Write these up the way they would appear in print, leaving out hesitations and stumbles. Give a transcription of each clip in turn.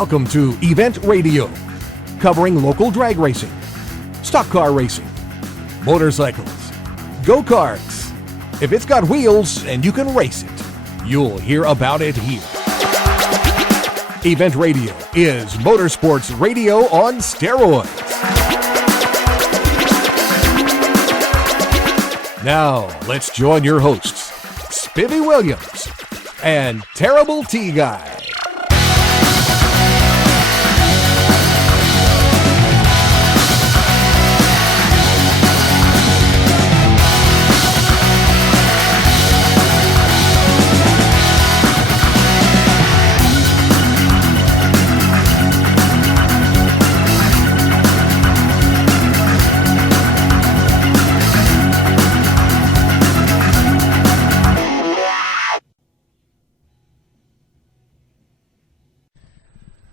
Welcome to Event Radio, covering local drag racing, stock car racing, motorcycles, go-karts. If it's got wheels and you can race it, you'll hear about it here. Event Radio is motorsports radio on steroids. Now, let's join your hosts, Spivey Williams and Terrible T Guy.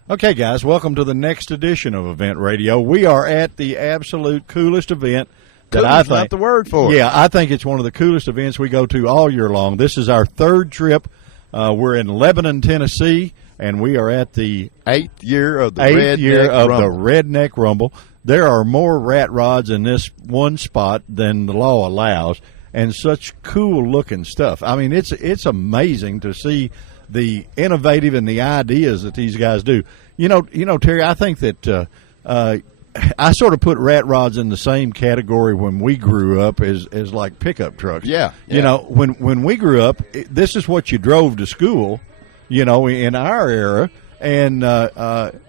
Okay, guys, welcome to the next edition of Event Radio. We are at the absolute coolest event that I think. Not the word for it. Yeah, I think it's one of the coolest events we go to all year long. This is our third trip. We're in Lebanon, Tennessee, and we are at the eighth year of the Redneck Rumble. There are more rat rods in this one spot than the law allows, and such cool-looking stuff. I mean, it's amazing to see the innovative and the ideas that these guys do. You know, Terry, I think that I sort of put rat rods in the same category when we grew up as like pickup trucks. Yeah. You know, when we grew up, this is what you drove to school, you know, in our era. And,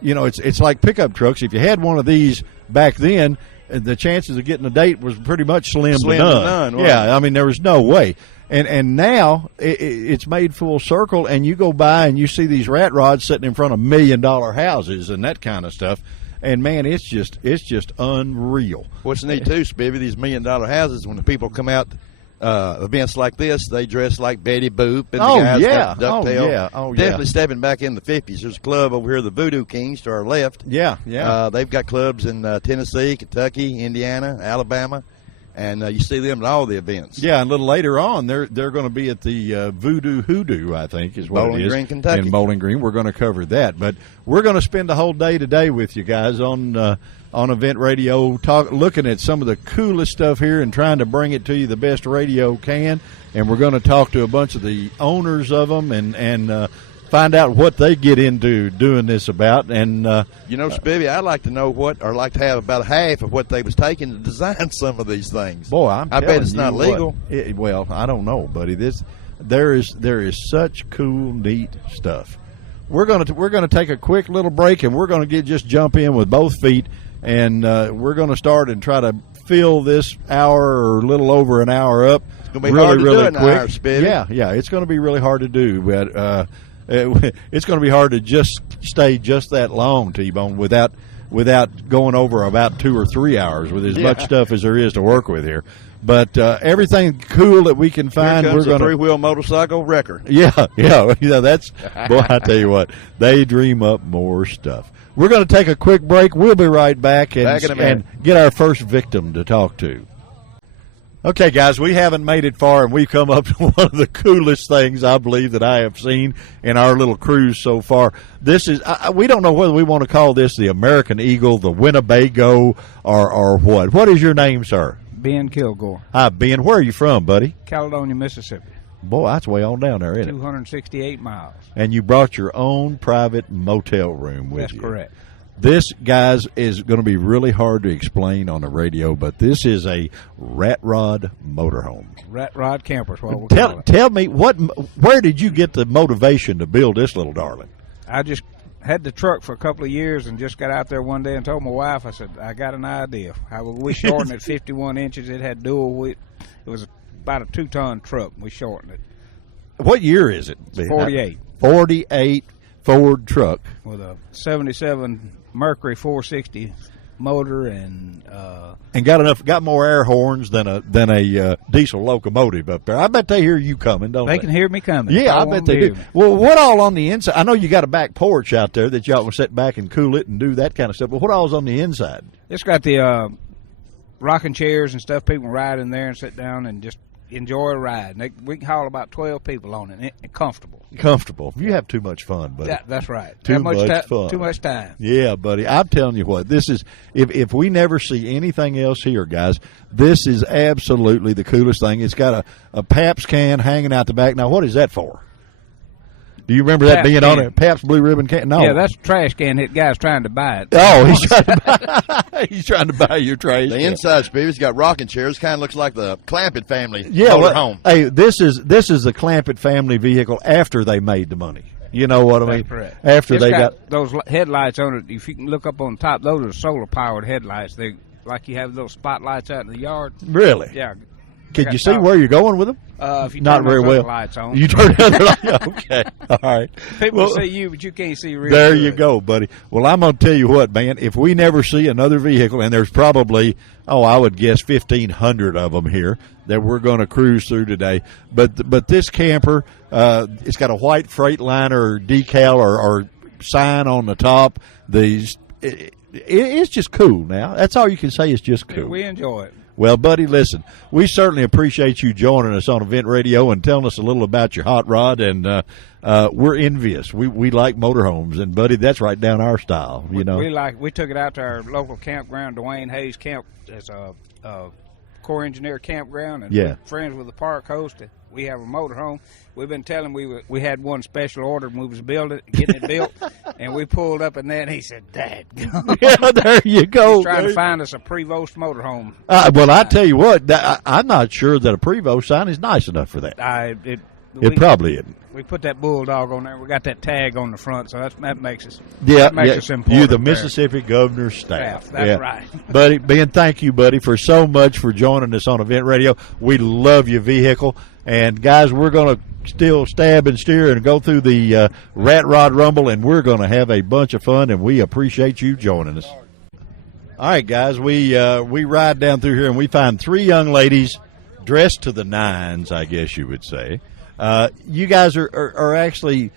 you know, it's like pickup trucks. If you had one of these back then, the chances of getting a date was pretty much slim to none. Yeah, I mean, there was no way. And now it's made full circle, and you go by and you see these rat rods sitting in front of $1 million houses and that kind of stuff. And man, it's just unreal. What's neat too, Spivey, these $1 million houses, when the people come out events like this, they dress like Betty Boop and the guys got ducktail. Definitely stepping back in the 50s. There's a club over here, the Voodoo Kings, to our left. They've got clubs in Tennessee, Kentucky, Indiana, Alabama. And you see them at all the events. Yeah, and a little later on, they're going to be at the Voodoo Hoodoo, I think, is what Bowling it is. Green, Kentucky. In Bowling Green. We're going to cover that. But we're going to spend the whole day today with you guys on Event Radio, looking at some of the coolest stuff here and trying to bring it to you the best radio can. And we're going to talk to a bunch of the owners of them and find out what they get into doing this about. And you know, Spivey, I'd like to know like to have about half of what they was taking to design some of these things. Boy, I bet it's not legal. Well, I don't know, buddy. There is such cool, neat stuff. We're gonna take a quick little break, and we're gonna just jump in with both feet, and we're gonna start and try to fill this hour or a little over an hour up. It's gonna be hard to do in an hour, Spivey. Yeah, it's gonna be really hard to do, but. It's going to be hard to just stay just that long, T-Bone, without going over about 2 or 3 hours with as much stuff as there is to work with here. But everything cool that we can find, we're going to three-wheel motorcycle wrecker. Yeah. That's boy. I tell you what, they dream up more stuff. We're going to take a quick break. We'll be right back and get our first victim to talk to. Okay, guys, we haven't made it far, and we've come up to one of the coolest things I believe that I have seen in our little cruise so far. This is we don't know whether we want to call this the American Eagle, the Winnebago, or what. What is your name, sir? Ben Kilgore. Hi, Ben. Where are you from, buddy? Caledonia, Mississippi. Boy, that's way on down there, isn't it? 268 miles. And you brought your own private motel room with you. That's correct. This, guys, is going to be really hard to explain on the radio, but this is a rat rod motorhome. Rat rod camper is what we call it. Tell me, where did you get the motivation to build this little darling? I just had the truck for a couple of years and just got out there one day and told my wife, I said, I got an idea. We shortened it 51 inches. It had dual width. It was about a 2-ton truck. We shortened it. What year is it? 48. 48 Ford truck. With a 77 Mercury 460 motor and got more air horns than a diesel locomotive up there. I bet they hear you coming, don't they? They can hear me coming. Yeah, I bet they do. Well, what all on the inside? I know you got a back porch out there that y'all can sit back and cool it and do that kind of stuff, but what all's on the inside? It's got the rocking chairs and stuff. People can ride in there and sit down and just enjoy a ride. We can haul about 12 people on it, and comfortable. Comfortable. You have too much fun, buddy. That's right. Too much fun. Too much time. Yeah, buddy. I'm telling you what, this is, if we never see anything else here, guys, this is absolutely the coolest thing. It's got a Pabst can hanging out the back. Now, what is that for? Do you remember that being on it? Pabst Blue Ribbon can? No. Yeah, that's a trash can. That guy's trying to buy it. Oh, he's trying to buy your trash. The inside, Spivey's got rocking chairs. Kind of looks like the Clampett family motorhome. Hey, this is the Clampett family vehicle after they made the money. You know what I mean? That's correct. After it's they got those headlights on it. If you can look up on top, those are solar powered headlights. They like you have little spotlights out in the yard. Really? Yeah. Could you see where you're going with them? If you not turn very well. Lights on. You turn the other lights. Okay, all right. People see you, but you can't see. Really there good. you go, buddy. Well, I'm going to tell you what, man. If we never see another vehicle, and there's probably, I would guess 1,500 of them here that we're going to cruise through today. But this camper, it's got a white Freightliner decal or sign on the top. It's just cool. Now that's all you can say. It's just cool. Yeah, we enjoy it. Well, buddy, listen, we certainly appreciate you joining us on Event Radio and telling us a little about your hot rod, and we're envious. We like motorhomes, and, buddy, that's right down our style, you know. We took it out to our local campground, Dwayne Hayes Camp. It's a Corps Engineer campground, and we're friends with the park host. We have a motorhome. We've been telling we had one special order and we was getting it built, and we pulled up and then he said, "Dad, yeah, there you go." He's trying to find us a Prevost motorhome. Well, I tell you what, I'm not sure that a Prevost sign is nice enough for that. It probably isn't. We put that Bulldog on there. We got that tag on the front, so that makes us. Yeah, us important. You're the Mississippi Governor's staff. That's right, buddy. Ben, thank you, buddy, for so much for joining us on Event Radio. We love your vehicle, and guys, we're going to still stab and steer and go through the Rat Rod Rumble, and we're going to have a bunch of fun, and we appreciate you joining us. All right, guys, we ride down through here, and we find three young ladies dressed to the nines, I guess you would say. You guys are actually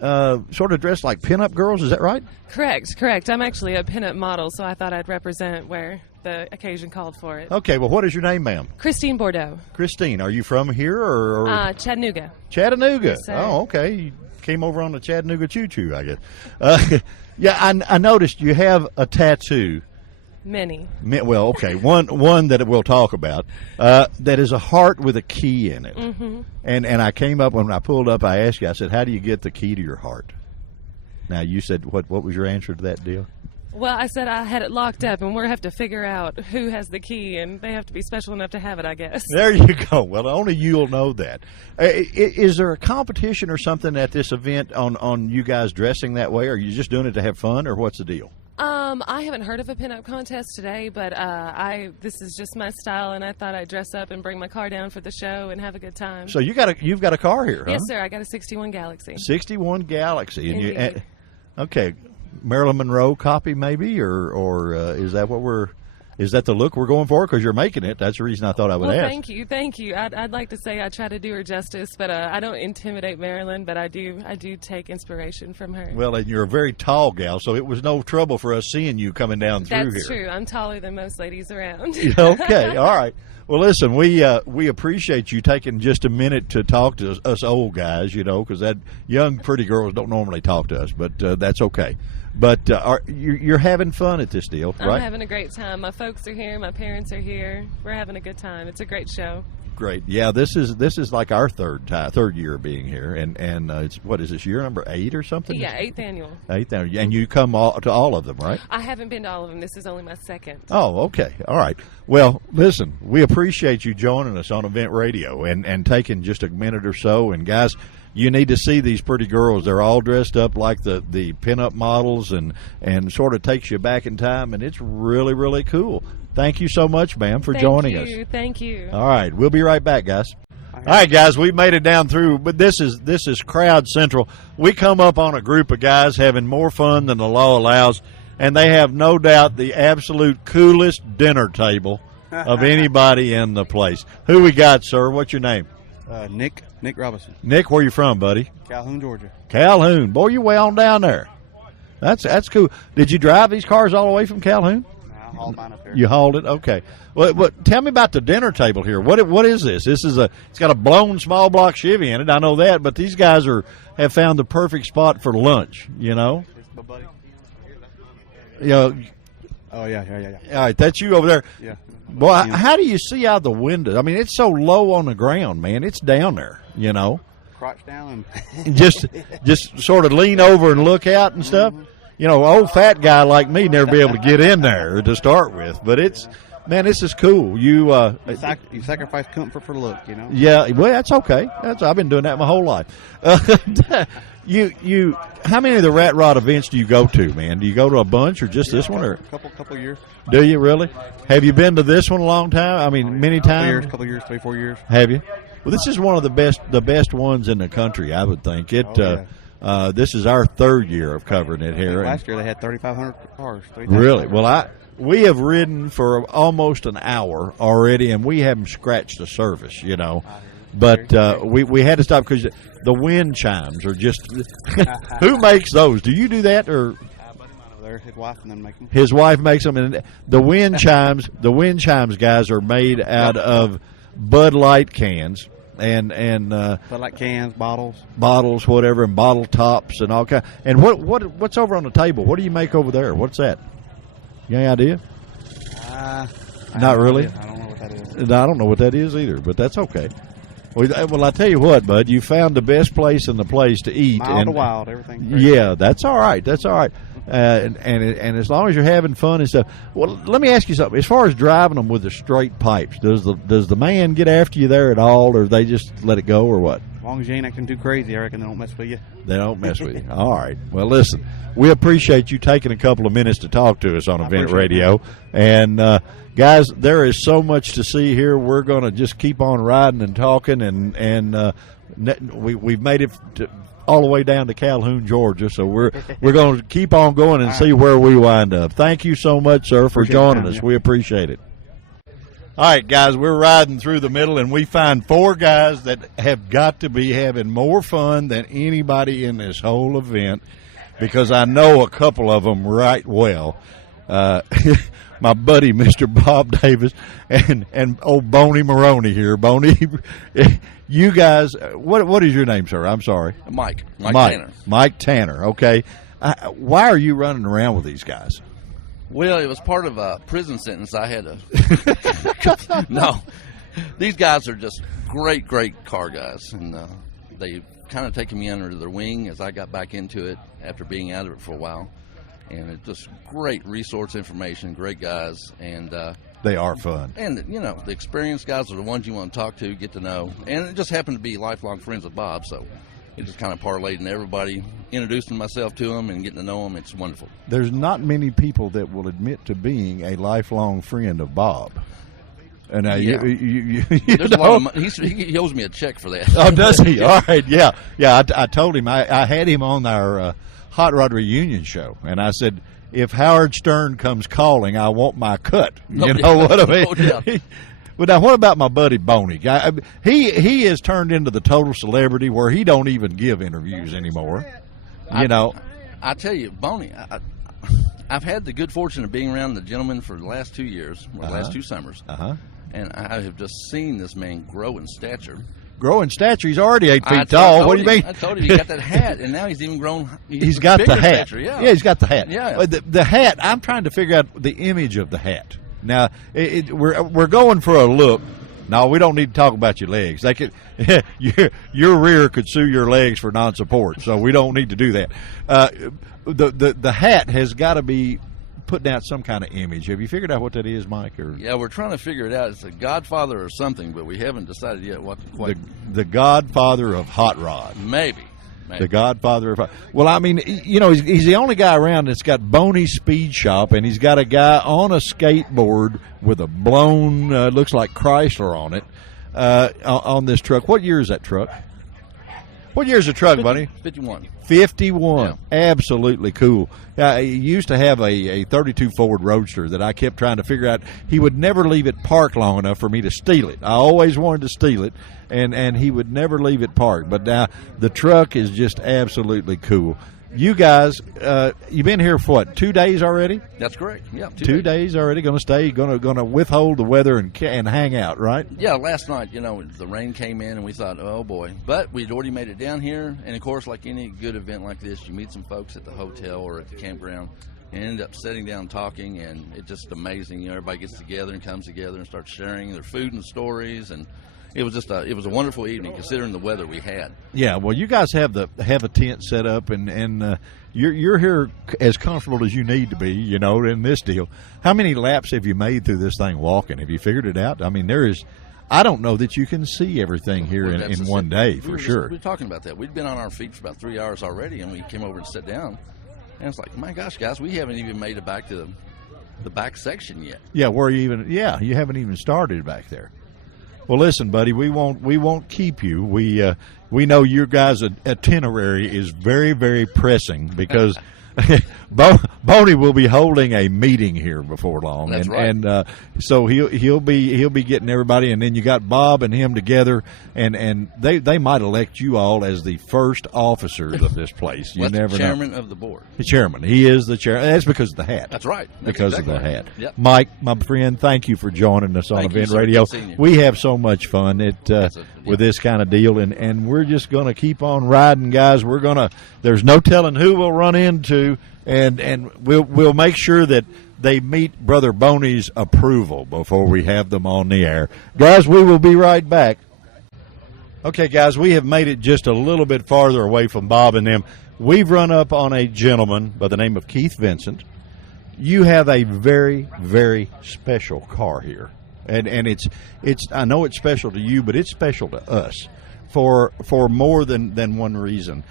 sort of dressed like pinup girls, is that right? Correct. I'm actually a pinup model, so I thought I'd represent where the occasion called for it. Okay, well, what is your name, ma'am? Christine Bordeaux. Christine, are you from here or? Chattanooga. Chattanooga. Yes, sir. Oh, okay. You came over on the Chattanooga choo-choo, I guess. Yeah, I noticed you have a tattoo. Many. Well, okay. One that we'll talk about that is a heart with a key in it. Mm-hmm. And I came up, when I pulled up, I asked you, I said, how do you get the key to your heart? Now, you said, what was your answer to that deal? Well, I said I had it locked up, and we'll have to figure out who has the key, and they have to be special enough to have it, I guess. There you go. Well, only you'll know that. Is there a competition or something at this event on you guys dressing that way? Or are you just doing it to have fun, or what's the deal? I haven't heard of a pinup contest today, but this is just my style, and I thought I'd dress up and bring my car down for the show and have a good time. So you've got a car here, huh? Yes, sir. I got a 61 Galaxy. 61 Galaxy. Indeed. Okay. Marilyn Monroe copy maybe, or is that is that the look we're going for? Because you're making it. That's the reason I thought I would ask. Thank you. I'd like to say I try to do her justice, but I don't intimidate Marilyn, but I do take inspiration from her. Well, and you're a very tall gal, so it was no trouble for us seeing you coming down through here. That's true. I'm taller than most ladies around. Okay, all right. Well, listen, we appreciate you taking just a minute to talk to us old guys, because that young pretty girls don't normally talk to us, but that's okay. But you're having fun at this deal, right? I'm having a great time. My folks are here. My parents are here. We're having a good time. It's a great show. Great. Yeah, this is like our third year being here, and it's, what is this, year number 8 or something? Yeah, 8th annual. 8th annual, and you come to all of them, right? I haven't been to all of them. This is only my second. Oh, okay. All right. Well, listen, we appreciate you joining us on Event Radio and taking just a minute or so. And guys, you need to see these pretty girls. They're all dressed up like the pinup models, and sort of takes you back in time, and it's really, really cool. Thank you so much, ma'am, for joining us. Thank you. All right, we'll be right back, guys. All right, guys, we've made it down through, but this is Crowd Central. We come up on a group of guys having more fun than the law allows, and they have no doubt the absolute coolest dinner table of anybody in the place. Who we got, sir? What's your name? Nick Robinson. Nick, where you from, buddy? Calhoun, Georgia. Calhoun. Boy, you way on down there. That's cool. Did you drive these cars all the way from Calhoun? No, I hauled mine up there. You hauled it? Okay. Well, tell me about the dinner table here. What is this? It's got a blown small block Chevy in it. I know that, but these guys have found the perfect spot for lunch. This is my buddy. Oh yeah. All right, that's you over there. Yeah. Boy, how do you see out the window? I mean, it's so low on the ground, man. It's down there, Crotch down and just sort of lean over and look out and stuff. Old fat guy like me never be able to get in there to start with. But this is cool. You sacrifice comfort for look, Yeah, well, that's okay. I've been doing that my whole life. How many of the Rat Rod events do you go to, man? Do you go to a bunch or just this one? Or couple years. Do you really? Have you been to this one a long time? I mean, many times. Couple years, 3-4 years. Have you? Well, this is one of the best ones in the country, I would think. This is our third year of covering it here. Last year they had 3,500 cars. Really? Well, we have ridden for almost an hour already, and we haven't scratched the surface, But we had to stop because the wind chimes are just. Who makes those? Do you do that or? His wife and then make them. His wife makes them, and the wind chimes. The wind chimes, guys, are made out of Bud Light cans and Bud Light cans, bottles, whatever, and bottle tops and all kind. And what's over on the table? What do you make over there? What's that? You any idea? Not really. I don't know what that is. I don't know what that is either, but that's okay. Well, I tell you what, bud, you found the best place in the place to eat. Mild to wild, everything. Yeah, that's all right. That's all right. And as long as you're having fun and stuff. Well, let me ask you something. As far as driving them with the straight pipes, does the man get after you there at all, or they just let it go, or what? As long as you ain't acting too crazy, I reckon they don't mess with you. They don't mess with you. All right. Well, listen, we appreciate you taking a couple of minutes to talk to us on Event Radio. And, guys, there is so much to see here. We're going to just keep on riding and talking, and we've made it all the way down to Calhoun, Georgia. So we're going to keep on going and see where we wind up. Thank you so much, sir, for joining us. We appreciate it. All right, guys, we're riding through the middle, and we find four guys that have got to be having more fun than anybody in this whole event, because I know a couple of them right well. My buddy, Mr. Bob Davis, and old Boney Maroney here. Boney, you guys, what is your name, sir? I'm sorry. Mike Tanner. Mike Tanner, okay. Why are you running around with these guys? Well, it was part of a prison sentence I had to. No, these guys are just great car guys, and they've kind of taken me under their wing as I got back into it after being out of it for a while. And it's just great resource information, great guys, and they are fun. And the experienced guys are the ones you want to talk to, get to know, and it just happened to be lifelong friends with Bob, so it just kind of parlayed into everybody, introducing myself to them and getting to know them. It's wonderful. There's not many people that will admit to being a lifelong friend of Bob. And there's a lot of money. He owes me a check for that. Oh, does he? All right, yeah. I told him I had him on our Hot Rod Reunion show, and I said, if Howard Stern comes calling, I want my cut. You know what I mean? No doubt. But now, what about my buddy Boney? He has turned into the total celebrity where he don't even give interviews anymore. I tell you, Boney, I've had the good fortune of being around the gentleman for the last 2 years, or the last 2 summers, and I have just seen this man grow in stature. Grow in stature? He's already 8 feet tall. What do you mean? I told him he got that hat, and now he's even grown. He's got the hat. Stature, yeah, he's got the hat. Yeah. The hat, I'm trying to figure out the image of the hat. Now, we're going for a look. No, we don't need to talk about your legs. They could, your rear could sue your legs for non-support, so we don't need to do that. The hat has got to be putting out some kind of image. Have you figured out what that is, Mike? Or yeah, we're trying to figure it out. It's a Godfather or something, but we haven't decided yet what. The Godfather of Hot Rod. Maybe. The Godfather of. Well, I mean, he's the only guy around that's got Boney's Speed Shop, and he's got a guy on a skateboard with a blown, looks like Chrysler on it, on this truck. What year is that truck? What year is the truck, buddy? 51. 51. Yeah. Absolutely cool. I used to have a 32 Ford Roadster that I kept trying to figure out. He would never leave it parked long enough for me to steal it. I always wanted to steal it, and he would never leave it parked. But now the truck is just absolutely cool. you guys, you've been here for what, 2 days already? That's correct. Yeah, 2 days already. Going to stay. Going to withhold the weather and hang out, right? Yeah. Last night, the rain came in, and we thought, oh boy. But we'd already made it down here, and of course, like any good event like this, you meet some folks at the hotel or at the campground, and end up sitting down talking, and it's just amazing. Everybody gets together and comes together and starts sharing their food and stories, and it was just a wonderful evening considering the weather we had. Yeah, well, you guys have a tent set up, and you're here as comfortable as you need to be, in this deal. How many laps have you made through this thing walking? Have you figured it out? I mean, I don't know that you can see everything here in one day for sure. We were talking about that. We'd been on our feet for about 3 hours already, and we came over and sat down, and it's like, my gosh, guys, we haven't even made it back to the back section yet. Yeah, you haven't even started back there. Well, listen, buddy, we won't keep you. We know your guys' itinerary is very, very pressing because Boney will be holding a meeting here before long. That's right. And so he'll be getting everybody, and then you got Bob and him together, and they might elect you all as the first officers of this place. You never know. Chairman of the board. The chairman. He is the chair. That's because of the hat. That's right. Because of the hat. Yep. Mike, my friend, thank you for joining us on Event Radio. We have so much fun with this kind of deal, and we're just going to keep on riding, guys. There's no telling who we'll run into, and we'll make sure that they meet Brother Boney's approval before we have them on the air. Guys, we will be right back. Okay, guys, we have made it just a little bit farther away from Bob and them. We've run up on a gentleman by the name of Keith Vincent. You have a very, very special car here. And it's I know it's special to you, but it's special to us for more than one reason.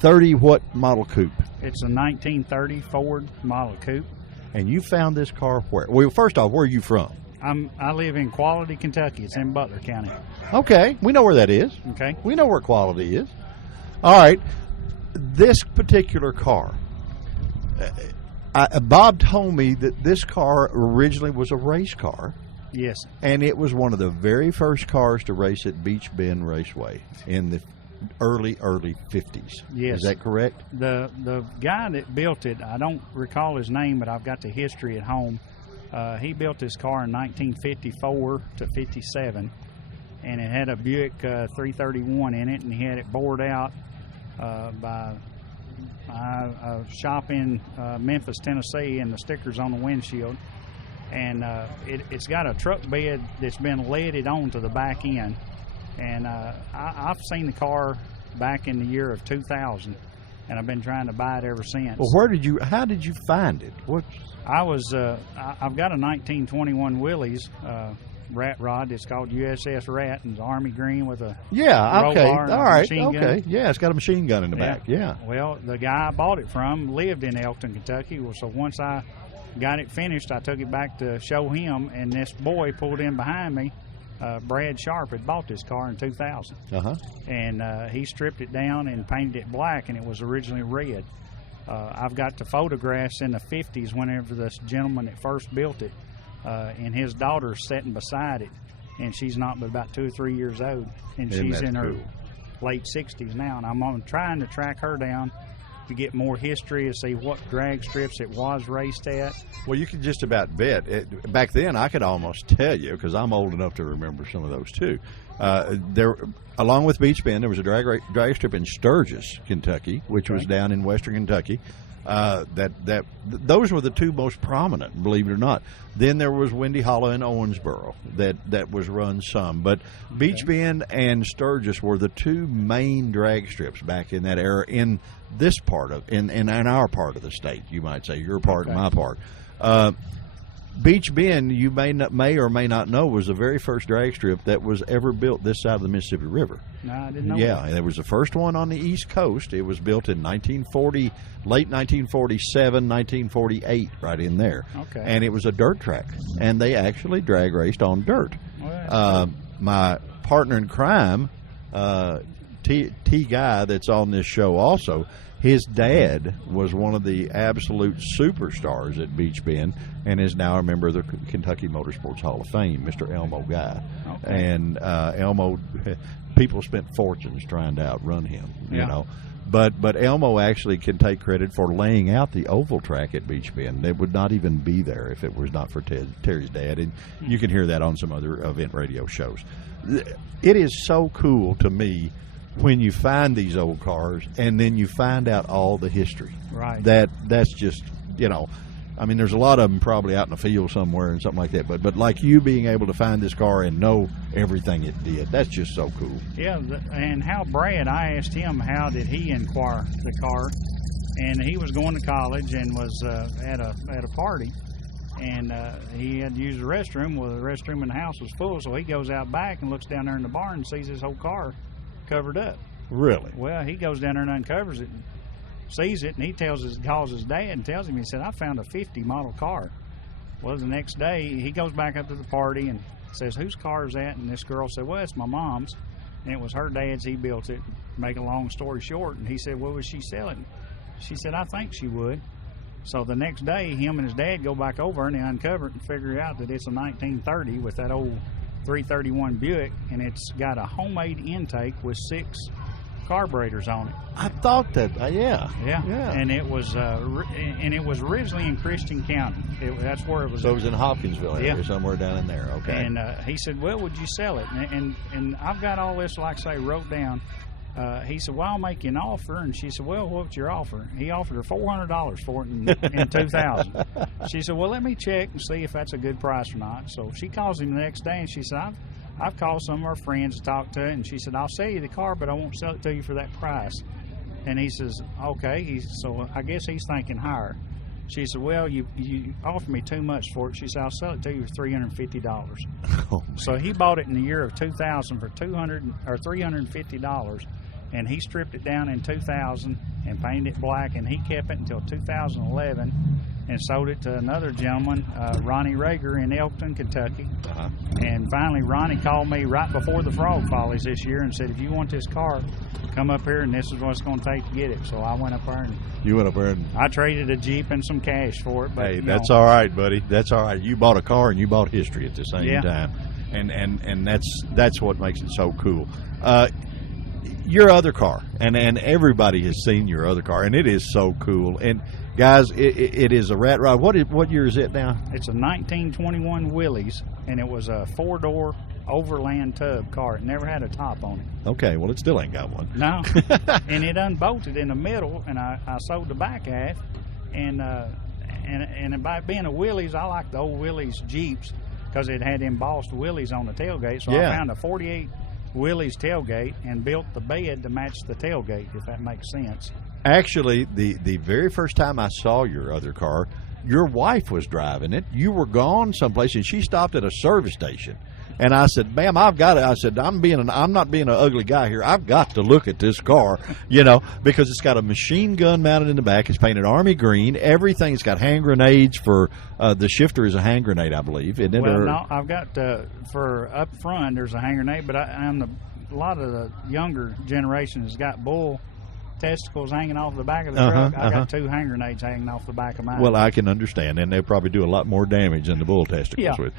30 what model coupe? It's a 1930 Ford model coupe. And you found this car where? Well, first off, where are you from? I live in Quality, Kentucky. It's in Butler County. Okay, we know where that is. Okay. We know where Quality is. All right. This particular car, Bob told me that this car originally was a race car. Yes. And it was one of the very first cars to race at Beach Bend Raceway in the early 50s. Yes. Is that correct? The guy that built it, I don't recall his name, but I've got the history at home. He built this car in 1954 to 57, and it had a Buick 331 in it, and he had it bored out by a shop in Memphis, Tennessee, and the stickers on the windshield. And it's got a truck bed that's been leaded onto the back end. And I've seen the car back in the year of 2000, and I've been trying to buy it ever since. Well, how did you find it? I've got a 1921 Willys rat rod. It's called USS Rat, and it's army green with a machine gun. Yeah, it's got a machine gun in the back. Yeah. Well, the guy I bought it from lived in Elkton, Kentucky. So once I got it finished, I took it back to show him, and this boy pulled in behind me. Brad Sharp had bought this car in 2000. And he stripped it down and painted it black, and it was originally red. I've got the photographs in the 50s whenever this gentleman that first built it, and his daughter's sitting beside it, and she's not but about 2 or 3 years old, and she's in her late 60s now, and I'm trying to track her down to get more history and see what drag strips it was raced at. Well, you can just about bet. Back then, I could almost tell you, because I'm old enough to remember some of those too. Along with Beach Bend, there was a drag strip in Sturgis, Kentucky, which was down in western Kentucky. Those were the two most prominent, believe it or not. Then there was Windy Hollow in Owensboro that was run some, but Beach Bend and Sturgis were the two main drag strips back in that era in this part of in our part of the state. You might say your part and my part. Beach Bend, you may or may not know, was the very first drag strip that was ever built this side of the Mississippi River. No, I didn't know. Yeah, and it was the first one on the East Coast. It was built in late 1947, 1948, right in there. Okay. And it was a dirt track, and they actually drag raced on dirt. My partner in crime, T Guy, that's on this show also, his dad was one of the absolute superstars at Beach Bend and is now a member of the Kentucky Motorsports Hall of Fame, Mr. Elmo Guy. Okay. And Elmo people spent fortunes trying to outrun him, you know. But Elmo actually can take credit for laying out the oval track at Beach Bend. It would not even be there if it was not for Terry's dad, and you can hear that on some other event radio shows. It is so cool to me when you find these old cars and then you find out all the history. Right. That's just, you know, I mean, there's a lot of them probably out in the field somewhere and something like that. But like you being able to find this car and know everything it did, that's just so cool. Yeah, and how Brad, I asked him how did he acquire the car, and he was going to college and was at a party, and he had to use the restroom. Well, the restroom in the house was full, so he goes out back and looks down there in the barn and sees his whole car covered up. Really? Well, he goes down there and uncovers it. Sees it, and he calls his dad and tells him, he said, I found a 50 model car. Well, the next day, he goes back up to the party and says, whose car is that? And this girl said, well, it's my mom's. And it was her dad's. He built it. Make a long story short. And he said, well, was she selling? She said, I think she would. So the next day, him and his dad go back over and they uncover it and figure out that it's a 1930 with that old 331 Buick, and it's got a homemade intake with 6 carburetors on it. I thought that, yeah. And it was originally in Christian County. That's where it was. So it was in Hopkinsville area, somewhere down in there. Okay. And he said, "Well, would you sell it?" And I've got all this, like I say, wrote down. He said, "Well, I'll make you an offer." And she said, "Well, what's your offer?" He offered her $400 for it in 2000. She said, "Well, let me check and see if that's a good price or not." So she calls him the next day and she said, I've called some of our friends to talk to it, and she said, I'll sell you the car, but I won't sell it to you for that price. And he says, okay. So I guess he's thinking higher. She said, well, you offered me too much for it. She said, I'll sell it to you for $350. Oh, so he bought it in the year of 2000 for $350, and he stripped it down in 2000 and painted it black, and he kept it until 2011 and sold it to another gentleman, Ronnie Rager in Elkton, Kentucky. Uh-huh. And finally, Ronnie called me right before the Frog Follies this year and said, if you want this car, come up here, and this is what it's going to take to get it. So I went up there, and you went up there and I traded a Jeep and some cash for it. But, hey, that's all right, buddy. That's all right. You bought a car and you bought history at the same time, and that's what makes it so cool. Your other car, and everybody has seen your other car, and it is so cool. And guys, it is a rat rod. What year is it now? It's a 1921 Willys, and it was a 4-door overland tub car. It never had a top on it. Okay, well, it still ain't got one. No, and it unbolted in the middle, and I sold the back half, and by being a Willys, I like the old Willys Jeeps because it had embossed Willys on the tailgate. So I found a 48 Willys tailgate and built the bed to match the tailgate, if that makes sense. Actually, the very first time I saw your other car, your wife was driving it. You were gone someplace, and she stopped at a service station. And I said, ma'am, I've got to. I said, I'm not being an ugly guy here. I've got to look at this car, because it's got a machine gun mounted in the back. It's painted army green. Everything's got hand grenades for the shifter is a hand grenade, I believe. Isn't it? Well, no, I've got for up front. There's a hand grenade, but a lot of the younger generation has got bull testicles hanging off the back of the truck. I got 2 hand grenades hanging off the back of mine. Well, I can understand, and they'll probably do a lot more damage than the bull testicles would.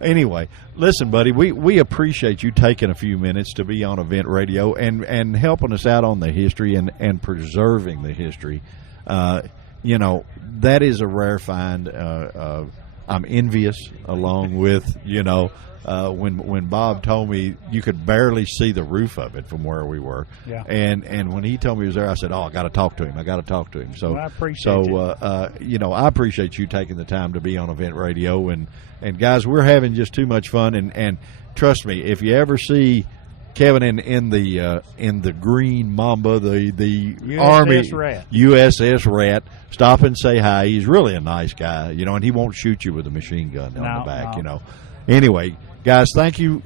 Anyway, listen, buddy, we appreciate you taking a few minutes to be on Event Radio and helping us out on the history and preserving the history. That is a rare find. I'm envious, along with when Bob told me you could barely see the roof of it from where we were. Yeah. And when he told me he was there, I said, I got to talk to him. So well, I appreciate I appreciate you taking the time to be on Event Radio. And guys, we're having just too much fun. And trust me, if you ever see Kevin in the green Mamba, the USS Army Rat. USS Rat, stop and say hi. He's really a nice guy, and he won't shoot you with a machine gun on the back, Anyway, guys, thank you,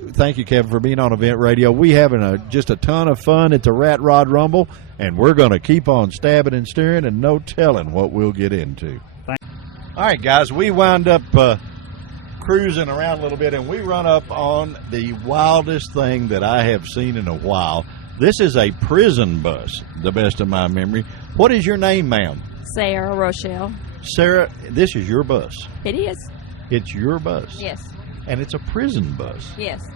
Kevin, for being on Event Radio. We having just a ton of fun at the Rat Rod Rumble, and we're going to keep on stabbing and steering, and no telling what we'll get into. All right, guys, we wound up cruising around a little bit, and we run up on the wildest thing that I have seen in a while. This is a prison bus, the best of my memory. What is your name, ma'am? Sarah Rochelle. Sarah, this is your bus. It is. It's your bus. Yes. And it's a prison bus. Yes.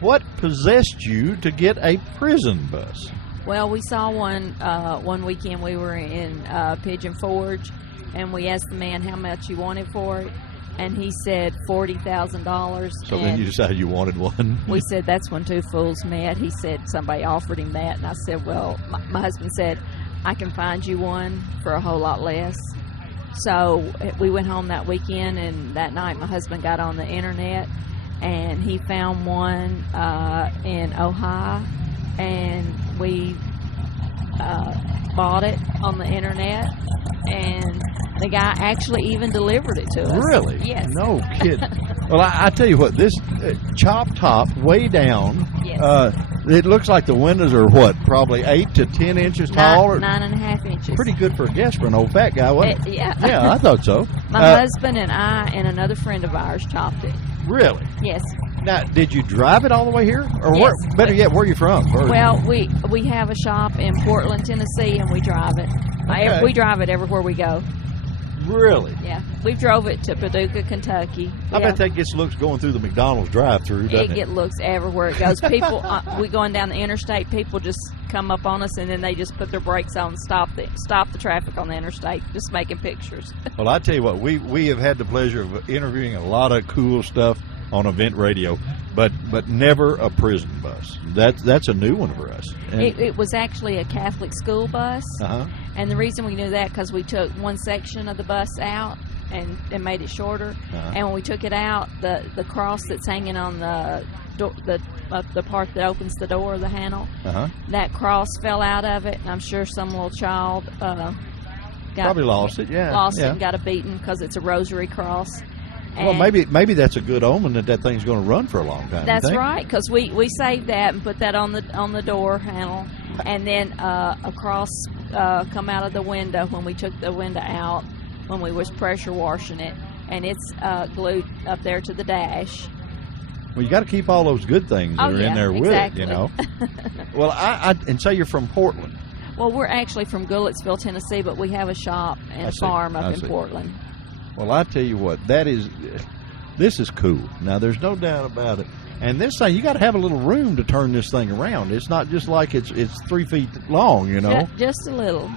what possessed you to get a prison bus? Well, we saw one weekend. We were in Pigeon Forge, and we asked the man how much he wanted for it, and he said $40,000. So then you decided you wanted one? We said, that's when two fools met. He said somebody offered him that, and I said, well, my husband said, I can find you one for a whole lot less. So we went home that weekend, and that night my husband got on the internet, and he found one in Ohio, and we bought it on the internet, and the guy actually even delivered it to us. Really? Yes. No kidding. Well, I tell you what, this chop top way down. Yes. It looks like the windows are what, probably 8 to 10 inches tall? 9.5 inches. Pretty good for a guess for an old fat guy, wasn't it? Yeah. Yeah, I thought so. My husband and I and another friend of ours chopped it. Really? Yes. Now, did you drive it all the way here? Or Yes. better yet, where are you from? Well, we have a shop in Portland, Tennessee, and we drive it. Okay. We drive it everywhere we go. Really? Yeah. We drove it to Paducah, Kentucky. I bet that gets looks going through the McDonald's drive-through, doesn't it? It looks everywhere it goes. People, we going down the interstate, people just come up on us, and then they just put their brakes on and stop the traffic on the interstate, just making pictures. Well, I tell you what, we have had the pleasure of interviewing a lot of cool stuff on event radio, but never a prison bus. That's a new one for us. And It was actually a Catholic school bus, and the reason we knew that because we took one section of the bus out and made it shorter, and when we took it out, the cross that's hanging on the part that opens the door, the handle, that cross fell out of it, and I'm sure some little child probably lost it. Yeah, lost it and got a beating because it's a rosary cross. Well, maybe that's a good omen that thing's going to run for a long time. That's right, because we saved that and put that on the door handle, and then a cross come out of the window when we took the window out when we was pressure washing it, and it's glued up there to the dash. Well, you got to keep all those good things that are in there with it, you know. Well, and say you're from Portland. Well, we're actually from Gouletsville, Tennessee, but we have a shop and a farm up in Portland. Well, I tell you what, this is cool. Now, there's no doubt about it. And this thing, you got to have a little room to turn this thing around. It's not just like it's 3 feet long, you know. Just a little.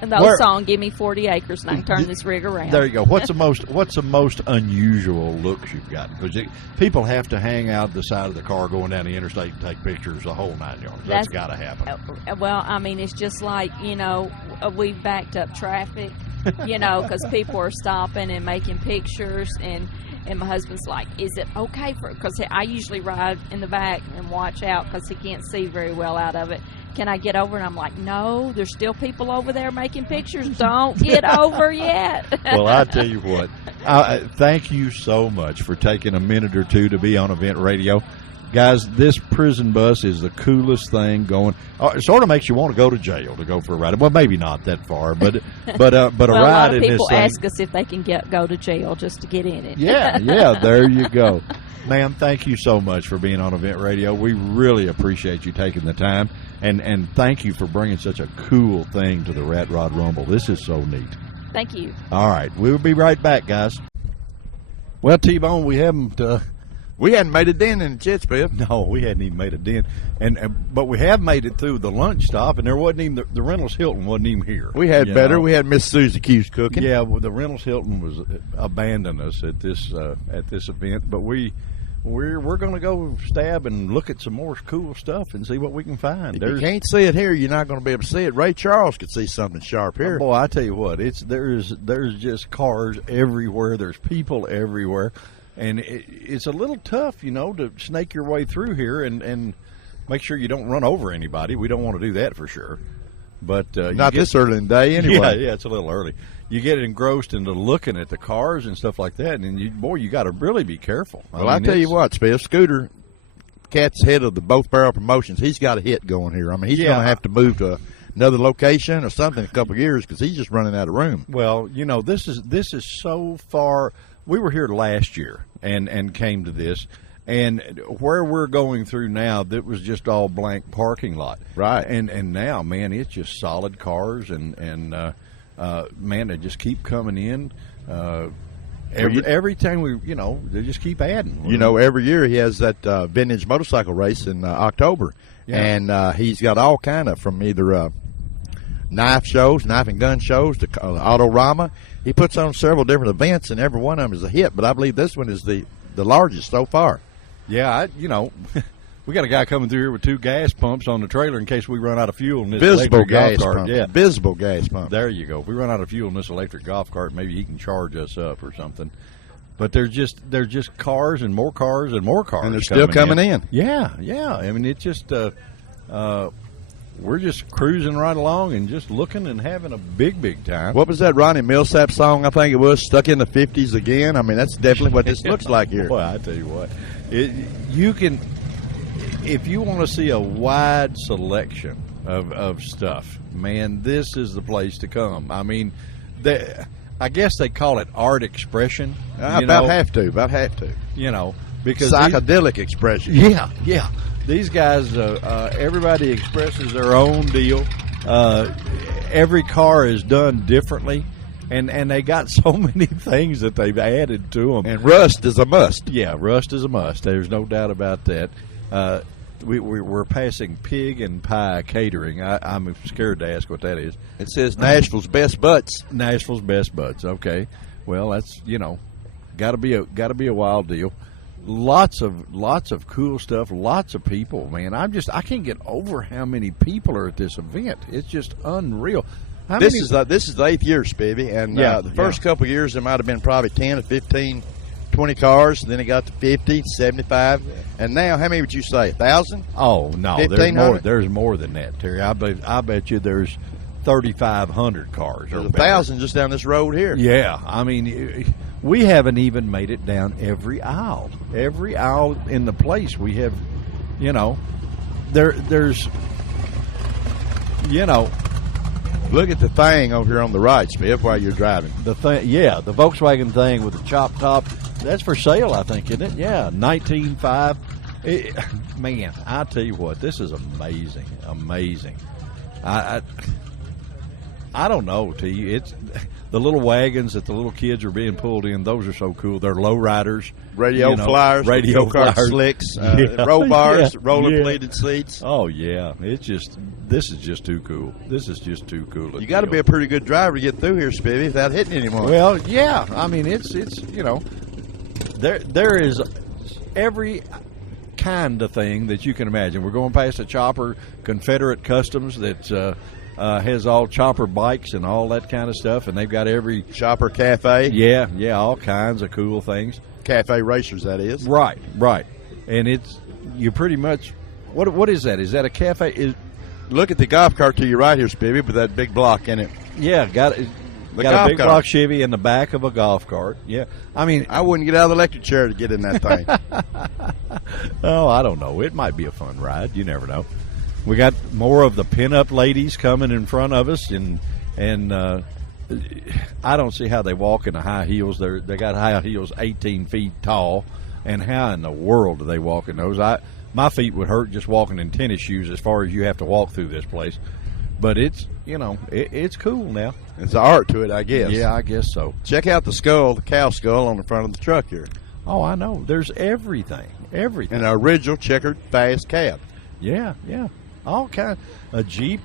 The old song, "Give me 40 acres, and I can turn this rig around." There you go. What's the most unusual looks you've got? Because people have to hang out the side of the car going down the interstate and take pictures the whole 9 yards. That's got to happen. Well, I mean, it's just like, we've backed up traffic, because people are stopping and making pictures, and my husband's like, is it okay because I usually ride in the back and watch out because he can't see very well out of it. Can I get over? And I'm like, no, there's still people over there making pictures. Don't get over yet. Well, I tell you what, thank you so much for taking a minute or two to be on Event Radio. Guys, this prison bus is the coolest thing going. It sort of makes you want to go to jail to go for a ride. Well, maybe not that far, but a ride in this thing. People ask us if they can go to jail just to get in it. Yeah, there you go. Ma'am, thank you so much for being on Event Radio. We really appreciate you taking the time, and thank you for bringing such a cool thing to the Rat Rod Rumble. This is so neat. Thank you. All right, we'll be right back, guys. Well, T-Bone, we hadn't made a dent in the jet, Spiff. No, we hadn't even made a dent, but we have made it through the lunch stop, and there wasn't even the Reynolds Hilton wasn't even here. We had better. We had Miss Susie Q's cooking. Yeah, well, the Reynolds Hilton was abandoned us at this event, but we're going to go stab and look at some more cool stuff and see what we can find. If you can't see it here, you're not going to be able to see it. Ray Charles could see something sharp here. Boy, I tell you what, there's just cars everywhere. There's people everywhere. And it's a little tough, to snake your way through here and make sure you don't run over anybody. We don't want to do that for sure. But not this early in the day anyway. Yeah, it's a little early. You get engrossed into looking at the cars and stuff like that, and you got to really be careful. I tell you what, Spiff, Scooter, Cat's head of the Both Barrel Promotions, he's got a hit going here. I mean, he's going to have to move to another location or something in a couple of years because he's just running out of room. Well, this is so far. We were here last year and came to this, and where we're going through now, that was just all blank parking lot. Right. And now, man, it's just solid cars, and man, they just keep coming in. Every time they just keep adding. Every year he has that vintage motorcycle race in October, and he's got all kind of, from either knife and gun shows to Autorama. He puts on several different events, and every one of them is a hit. But I believe this one is the largest so far. Yeah, we got a guy coming through here with 2 gas pumps on the trailer in case we run out of fuel in this visible electric gas golf cart. Pump. Yeah, visible gas pump. There you go. If we run out of fuel in this electric golf cart, maybe he can charge us up or something. But they're just cars and more cars and more cars, and they're still coming in. Yeah. I mean, it's just we're just cruising right along and just looking and having a big time. What was that Ronnie Millsap song? I think it was Stuck in the 50s Again. I mean, that's definitely what this looks like here. Boy, I tell you what, you can, if you want to see a wide selection of stuff, man, this is the place to come. I mean, I guess they call it art expression. About have to. Because psychedelic expression. Yeah. These guys, everybody expresses their own deal. Every car is done differently, and they got so many things that they've added to them. And rust is a must. Yeah, rust is a must. There's no doubt about that. We're passing Pig and Pie Catering. I'm scared to ask what that is. It says Nashville's Best Butts. Nashville's Best Butts. Okay, well that's got to be a wild deal. Lots of cool stuff. Lots of people, man. I can't get over how many people are at this event. It's just unreal. This is the 8th year, Spivey, and the first couple of years there might have been probably 10 to 15, 20 cars. Then it got to 50, 75, and now how many would you say? 1,000? Oh no, there's more than that, Terry. I bet you there's 3,500 cars. There's 1,000 just down this road here. Yeah, I mean, we haven't even made it down every aisle. Every aisle in the place we have, there's. Look at the thing over here on the right, Spiff, while you're driving. The Volkswagen thing with the chop top. That's for sale, I think, isn't it? Yeah, 19.5. Man, I tell you what, this is amazing. I don't know, T. It's the little wagons that the little kids are being pulled in. Those are so cool. They're low riders, flyers, flyers, slicks, roll bars, rollerbladed seats. Oh yeah, this is just too cool. This is just too cool. You got to be a pretty good driver to get through here, Spivey, without hitting anyone. Well, yeah. I mean, it's there is every kind of thing that you can imagine. We're going past a chopper, Confederate Customs that's has all chopper bikes and all that kind of stuff, and they've got every chopper cafe. Yeah, all kinds of cool things. Cafe racers, that is. Right. And you pretty much. What is that? Is that a cafe? Look at the golf cart to your right here, Spivey, with that big block in it. Yeah, got a big block Chevy in the back of a golf cart. Yeah, I mean, I wouldn't get out of the electric chair to get in that thing. Oh, I don't know. It might be a fun ride. You never know. We got more of the pinup ladies coming in front of us, and I don't see how they walk in the high heels. They got high heels 18 feet tall, and how in the world do they walk in those? My feet would hurt just walking in tennis shoes as far as you have to walk through this place. But it's it's cool now. It's an art to it, I guess. Yeah, I guess so. Check out the cow skull on the front of the truck here. Oh, I know. There's everything. And an original checkered fast cab. Yeah. All kind. A Jeep,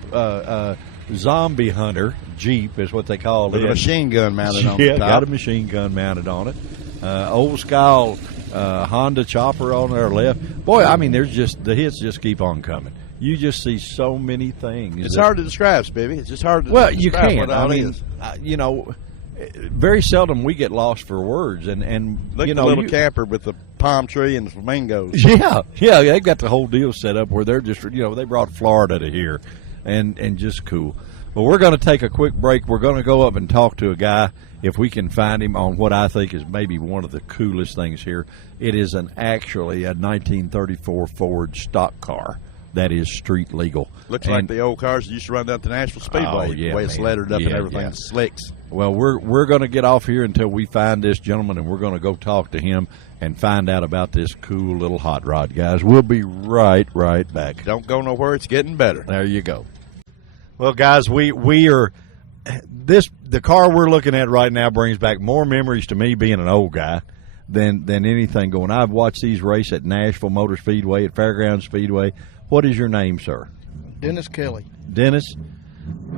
zombie hunter Jeep is what they call it. With a machine gun mounted on the top. Yeah, got a machine gun mounted on it. Old style Honda chopper on their left. Boy, I mean, the hits just keep on coming. You just see so many things. It's hard to describe, Spivey. It's just hard to describe. Well, you can't. What I mean, very seldom we get lost for words. And look at the little camper with the palm tree and the flamingos. Yeah, they've got the whole deal set up where they're just, they brought Florida to here, and just cool. Well, we're going to take a quick break. We're going to go up and talk to a guy, if we can find him, on what I think is maybe one of the coolest things here. It is actually a 1934 Ford stock car that is street legal. Looks like the old cars that used to run down to Nashville Speedway. Oh, yeah, the way it's lettered up and everything. Slicks. Well, we're going to get off here until we find this gentleman, and we're going to go talk to him and find out about this cool little hot rod, guys. We'll be right back. Don't go nowhere. It's getting better. There you go. Well, guys, we are. the car we're looking at right now brings back more memories to me being an old guy than anything going. I've watched these race at Nashville Motor Speedway, at Fairgrounds Speedway. What is your name, sir? Dennis Kelly. Dennis,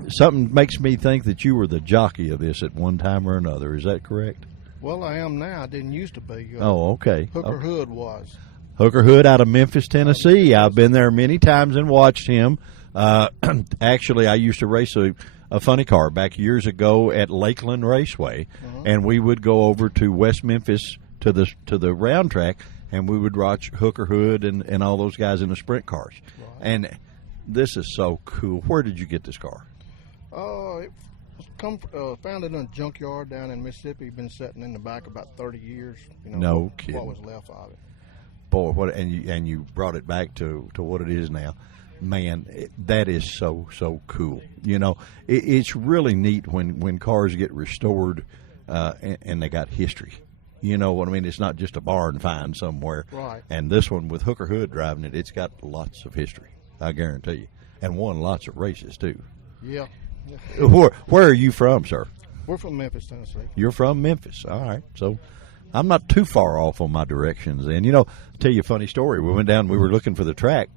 something makes me think that you were the jockey of this at one time or another. Is that correct? Well, I am now. I didn't used to be. Okay. Hooker Hood was. Hooker Hood out of Memphis, Tennessee. I've been there many times and watched him. Actually, I used to race a funny car back years ago at Lakeland Raceway, and we would go over to West Memphis to the round track, and we would watch Hooker Hood and all those guys in the sprint cars. Right. And this is so cool. Where did you get this car? It was found it in a junkyard down in Mississippi. Been sitting in the back about 30 years. No kidding. What was left of it. Boy, what and you brought it back to what it is now. Man, that is so cool. It's really neat when cars get restored and they got history. You know what I mean? It's not just a barn find somewhere. Right. And this one with Hooker Hood driving it, it's got lots of history, I guarantee you. And won lots of races, too. Yeah. Where are you from, sir? We're from Memphis, Tennessee. You're from Memphis. All right. So I'm not too far off on my directions. And, I'll tell you a funny story. We went down, we were looking for the track.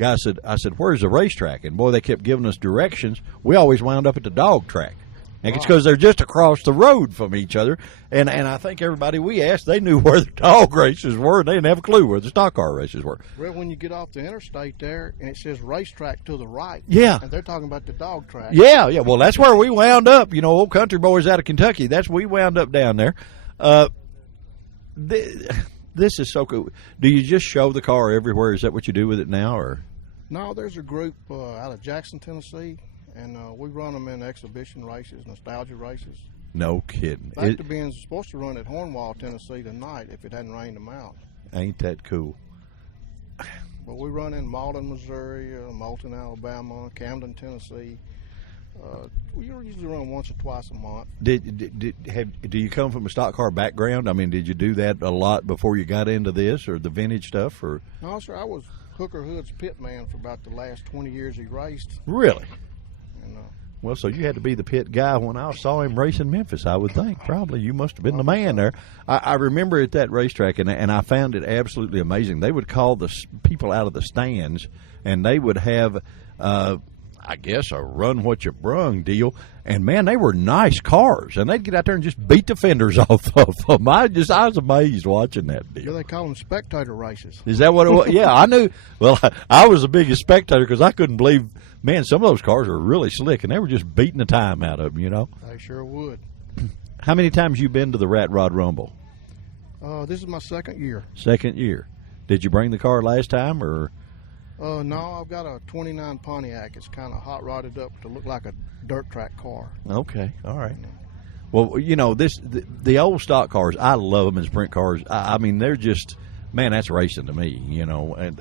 I said, where's the racetrack? And, boy, they kept giving us directions. We always wound up at the dog track. And it's because they're just across the road from each other. And I think everybody we asked, they knew where the dog races were. They didn't have a clue where the stock car races were. Well, when you get off the interstate there, and it says racetrack to the right. Yeah. And they're talking about the dog track. Yeah. Well, that's where we wound up. Old country boys out of Kentucky. We wound up down there. This is so cool. Do you just show the car everywhere? Is that what you do with it now? Or? No, there's a group out of Jackson, Tennessee. And we run them in exhibition races, nostalgia races. No kidding. Back to being supposed to run at Hornwall, Tennessee tonight if it hadn't rained them out. Ain't that cool? But we run in Malden, Missouri, Moulton, Alabama, Camden, Tennessee. We usually run once or twice a month. Do you come from a stock car background? I mean, did you do that a lot before you got into this or the vintage stuff? Or no, sir. I was Hooker Hood's pit man for about the last 20 years he raced. Really? And, well, so you had to be the pit guy when I saw him racing Memphis, I would think. Probably. You must have been the man there. I remember at that racetrack, and I found it absolutely amazing. They would call the people out of the stands, and they would have, I guess, a run what you brung deal. And, man, they were nice cars. And they'd get out there and just beat the fenders off of them. I was amazed watching that deal. Yeah, they call them spectator races. Is that what it was? Yeah, I knew. Well, I was the biggest spectator because I couldn't believe, man, some of those cars were really slick, and they were just beating the time out of them, They sure would. How many times you been to the Rat Rod Rumble? This is my second year. Second year. Did you bring the car last time, or? No, I've got a 29 Pontiac. It's kind of hot rodded up to look like a dirt track car. Okay, all right. Well, the old stock cars, I love them as sprint cars. I mean, they're just, man, that's racing to me, And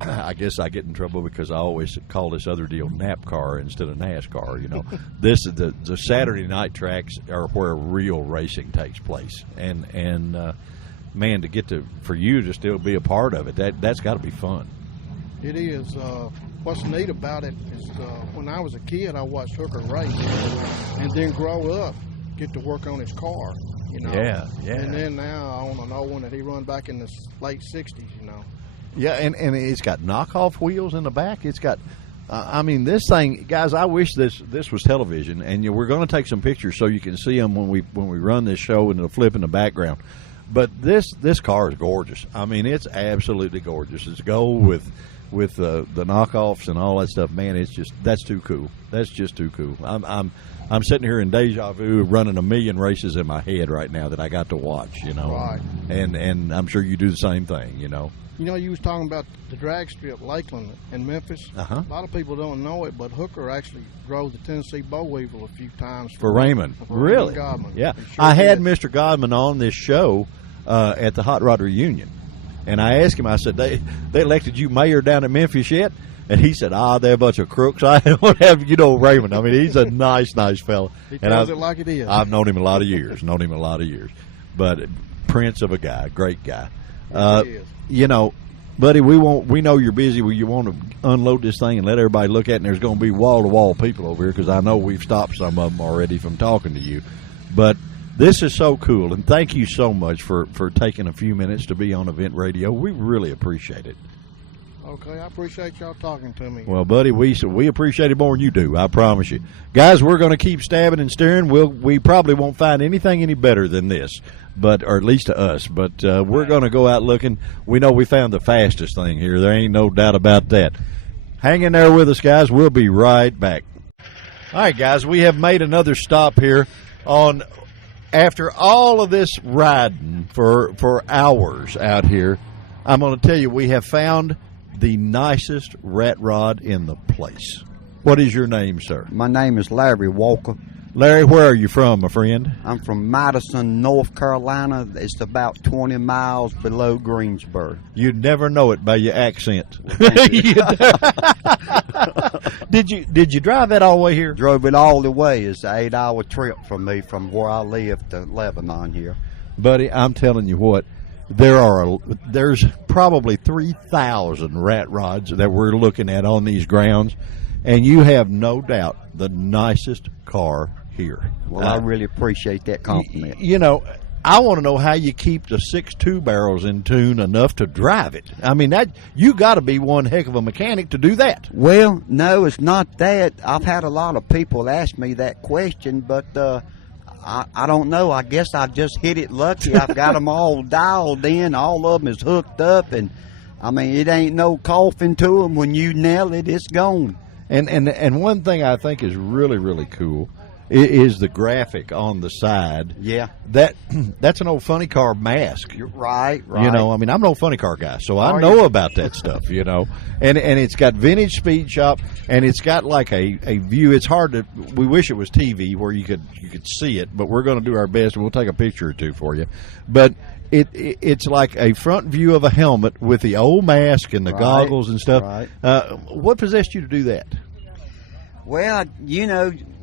I guess I get in trouble because I always call this other deal NAPCAR instead of NASCAR. This is the Saturday night tracks are where real racing takes place, and man, for you to still be a part of it, that's got to be fun. It is. What's neat about it is when I was a kid, I watched Hooker race, and then grow up, get to work on his car. Yeah. And then now I own an old one that he run back in the late '60s. Yeah, and it's got knockoff wheels in the back. It's got, this thing, guys. I wish this was television, and we're going to take some pictures so you can see them when we run this show, and it'll flip in the background. But this car is gorgeous. I mean, it's absolutely gorgeous. It's gold with the knockoffs and all that stuff. Man, that's too cool. That's just too cool. I'm sitting here in deja vu, running a million races in my head right now that I got to watch. Right. And I'm sure you do the same thing. You was talking about the drag strip, Lakeland in Memphis. Uh-huh. A lot of people don't know it, but Hooker actually drove the Tennessee Boll Weevil a few times. For Raymond. Really? Godman. Yeah. Sure I had Mr. Godman on this show at the Hot Rod Reunion. And I asked him, I said, they elected you mayor down in Memphis yet? And he said, they're a bunch of crooks. I don't have, Raymond. I mean, he's a nice fella. He tells it like it is. I've known him a lot of years. But prince of a guy, great guy. buddy, we know you're busy. You want to unload this thing and let everybody look at it, and there's going to be wall-to-wall people over here because I know we've stopped some of them already from talking to you. But this is so cool, and thank you so much for taking a few minutes to be on Event Radio. We really appreciate it. Okay, I appreciate y'all talking to me. Well, buddy, we appreciate it more than you do, I promise you. Guys, we're going to keep stabbing and staring. We probably won't find anything any better than this, or at least to us. But we're going to go out looking. We know we found the fastest thing here. There ain't no doubt about that. Hang in there with us, guys. We'll be right back. All right, guys, we have made another stop here on – after all of this riding for hours out here, I'm going to tell you we have found the nicest rat rod in the place. What is your name, sir? My name is Larry Walker. Larry, where are you from, my friend? I'm from Madison, North Carolina. It's about 20 miles below Greensboro. You'd never know it by your accent. Did you drive that all the way here? Drove it all the way. It's an 8-hour trip from me from where I live to Lebanon here. Buddy, I'm telling you what, there's probably 3,000 rat rods that we're looking at on these grounds, and you have no doubt the nicest car here. Well, I really appreciate that compliment. I want to know how you keep the 6.2 barrels in tune enough to drive it. I mean, you got to be one heck of a mechanic to do that. Well, no, it's not that. I've had a lot of people ask me that question, but I don't know. I guess I just hit it lucky. I've got them all dialed in. All of them is hooked up, and I mean, it ain't no coughing to them. When you nail it, it's gone. And one thing I think is really, really cool is the graphic on the side. Yeah. That's an old funny car mask. You're right. I mean, I'm an old funny car guy, so I know about that stuff, And it's got vintage speed shop, and it's got like a view. It's hard to, we wish it was TV where you could see it, but we're going to do our best. We'll take a picture or two for you. But it's like a front view of a helmet with the old mask and the goggles and stuff. Right. What possessed you to do that? Well,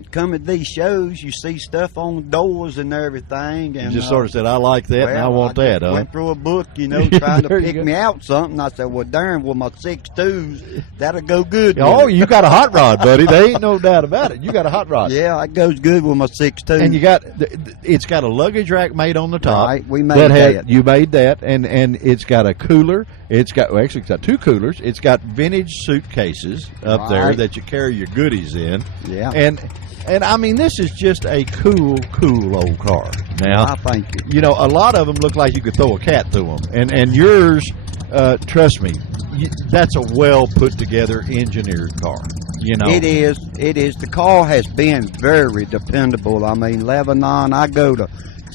come at these shows, you see stuff on doors and everything. And you just sort of said, I like that, and I want that, huh? Went through a book, trying to pick me out something. I said, well, darn, with my 6.2s, that'll go good. Oh, you got a hot rod, buddy. There ain't no doubt about it. You got a hot rod. Yeah, it goes good with my 6.2. And it's got a luggage rack made on the top. Right, we made that. You made that, and it's got a cooler. It's got two coolers. It's got vintage suitcases up there that you carry your goodies in. Yeah. And I mean, this is just a cool old car. Now, thank you. A lot of them look like you could throw a cat through them, and yours, trust me, that's a well put together engineered car. It is. The car has been very dependable. I mean, Lebanon, I go to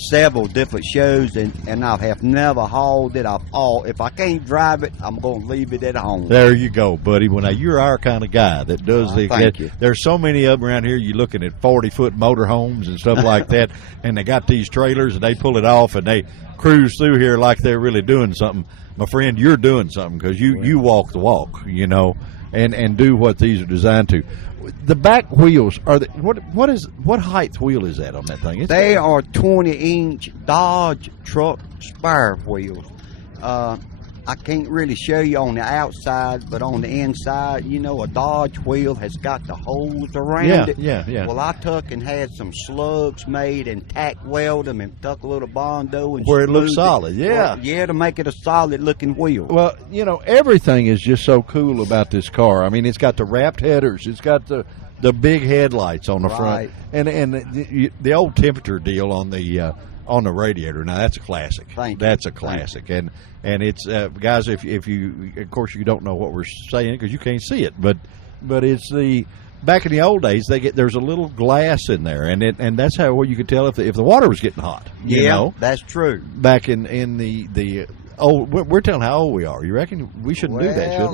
several different shows, and I have never hauled it. If I can't drive it, I'm going to leave it at home. There you go, buddy. Well, now you're our kind of guy that does thank you. There's so many of them around here. You're looking at 40-foot motorhomes and stuff like that, and they got these trailers, and they pull it off, and they cruise through here like they're really doing something. My friend, you're doing something because you walk the walk, and do what these are designed to. The back wheels are what height wheel is that on that thing? They are 20-inch Dodge truck spire wheels. I can't really show you on the outside, but on the inside, a Dodge wheel has got the holes around it. Yeah. Well, I took and had some slugs made and tack weld them and tuck a little Bondo and where it looks solid. Yeah. To make it a solid looking wheel. Well, everything is just so cool about this car. I mean, it's got the wrapped headers. It's got the big headlights on the front, and the old temperature deal on the radiator. Now that's a classic. That's a classic, and it's guys. If you, of course, you don't know what we're saying because you can't see it, but it's the back in the old days. There's a little glass in there, and that's how you could tell if the water was getting hot. That's true. Back in the old, we're telling how old we are. You reckon we shouldn't do that, should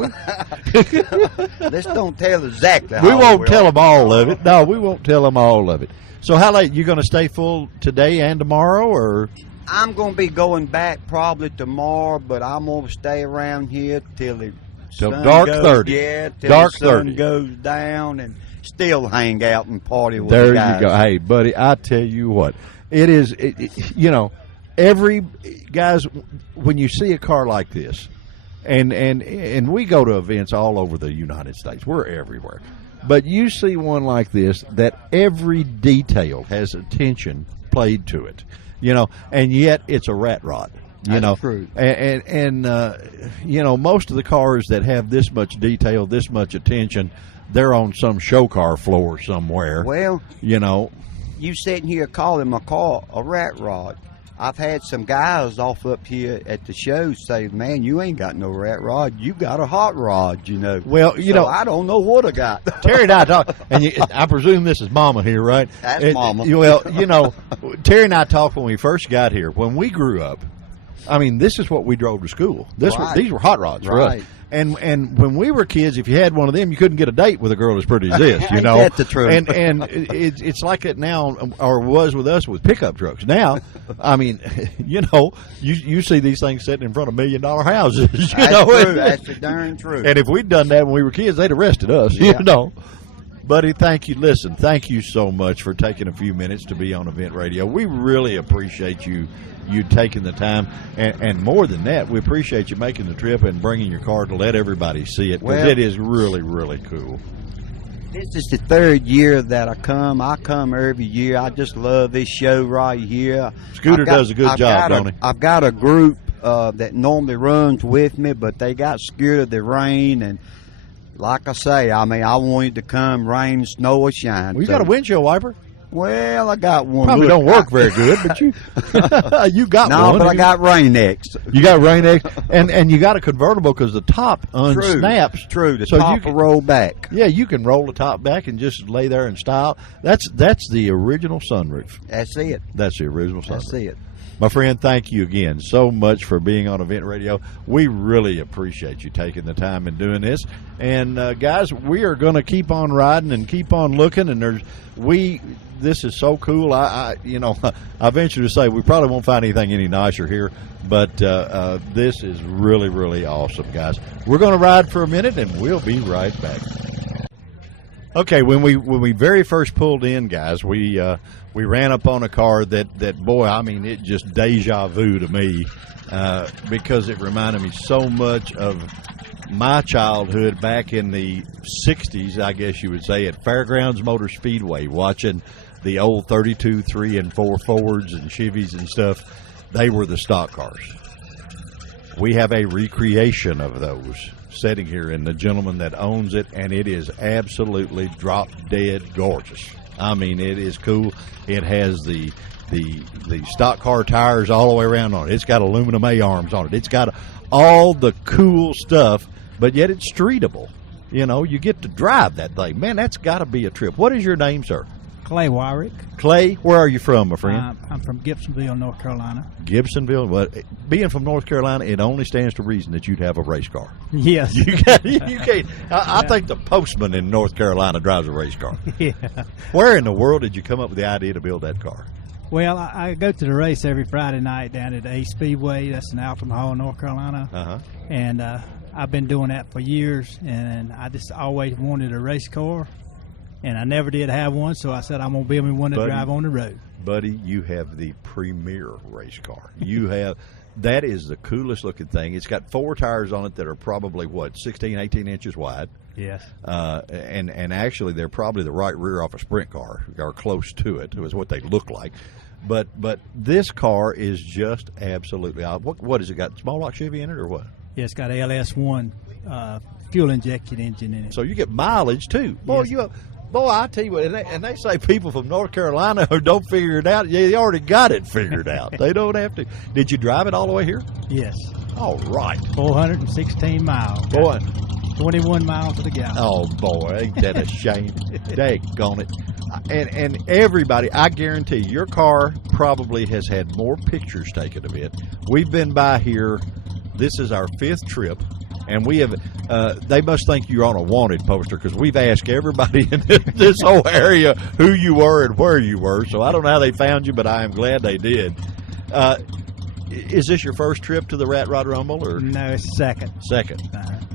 we? Let's don't tell exactly. We won't tell them all of it. No, we won't tell them all of it. So how late? You going to stay full today and tomorrow, or? I'm going to be going back probably tomorrow, but I'm going to stay around here till dark 30. Yeah, till dark the sun 30 goes down, and still hang out and party with the guys. There you go. Hey, buddy, I tell you what, it is. Every guys, when you see a car like this, And we go to events all over the United States. We're everywhere. But you see one like this that every detail has attention played to it, and yet it's a rat rod. That's true. And most of the cars that have this much detail, this much attention, they're on some show car floor somewhere. Well, you sitting here calling my car a rat rod. I've had some guys off up here at the show say, "Man, you ain't got no rat rod. You got a hot rod." Well, I don't know what I got. Terry and I talk, and I presume this is Mama here, right? That's Mama. Well, Terry and I talked when we first got here. When we grew up, I mean, this is what we drove to school. These were hot rods for us. And when we were kids, if you had one of them, you couldn't get a date with a girl as pretty as this. Ain't that the truth? And it's like it now, or was with us with pickup trucks. Now, I mean, you see these things sitting in front of $1 million houses. True. That's the darn truth. And if we'd done that when we were kids, they'd arrested us. Yeah. Buddy, thank you. Listen, thank you so much for taking a few minutes to be on Event Radio. We really appreciate you taking the time, and more than that, we appreciate you making the trip and bringing your car to let everybody see it, because it is really, really cool. This is the third year that I come. I come every year. I just love this show right here. Scooter does a good job, don't he? I've got a group that normally runs with me, but they got scared of the rain, and like I say, I wanted to come rain, snow, or shine. Well, you got a windshield wiper? Well, I got one. Probably don't work very good, but you got one. No, but I got Rain-X. You got Rain-X, and you got a convertible because the top unsnaps. True. The top will roll back. Yeah, you can roll the top back and just lay there in style. That's the original sunroof. That's it. That's the original sunroof. That's it. My friend, thank you again so much for being on Event Radio. We really appreciate you taking the time and doing this. And guys, we are going to keep on riding and keep on looking. And this is so cool. I venture to say we probably won't find anything any nicer here, but this is really, really awesome, guys. We're going to ride for a minute, and we'll be right back. Okay, when we very first pulled in, guys, we ran up on a car that boy, I mean, it just deja vu to me because it reminded me so much of my childhood back in the 60s, I guess you would say, at Fairgrounds Motor Speedway, watching the old 32 3 and 4 Fords and Chevys and stuff. They were the stock cars. We have a recreation of those sitting here, and the gentleman that owns it, and it is absolutely drop dead gorgeous. I mean, it is cool. It has the stock car tires all the way around on it. It's got aluminum A-arms on it. It's got all the cool stuff, but yet it's streetable. You get to drive that thing. Man, that's got to be a trip. What is your name, sir? Clay Wyrick. Clay, where are you from, my friend? I'm from Gibsonville, North Carolina. Gibsonville? Well, being from North Carolina, it only stands to reason that you'd have a race car. Yes. You can't. I think the postman in North Carolina drives a race car. Yeah. Where in the world did you come up with the idea to build that car? Well, I go to the race every Friday night down at A Speedway. That's in Alton Hall, North Carolina. Uh-huh. And I've been doing that for years, and I just always wanted a race car. And I never did have one, so I said I'm going to build me one to drive on the road. Buddy, you have the premier race car. That is the coolest looking thing. It's got 4 tires on it that are probably, 16, 18 inches wide. Yes. And actually, they're probably the right rear off a sprint car, or close to it, is what they look like. But this car is just absolutely odd. What has it got? Small block Chevy in it, or what? Yeah, it's got a LS1 fuel injected engine in it. So you get mileage, too. Boy, yes. Boy, I tell you what, and they say people from North Carolina who don't figure it out, they already got it figured out. They don't have to. Did you drive it all the way here? Yes. All right. 416 miles. Boy. 21 miles to the gallon. Oh, boy, ain't that a shame. Daggone it. And everybody, I guarantee your car probably has had more pictures taken of it. We've been by here. This is our 5th trip. And we have, they must think you're on a wanted poster because we've asked everybody in this whole area who you were and where you were. So I don't know how they found you, but I am glad they did. Is this your first trip to the Rat Rod Rumble? Or? No, it's second. Second.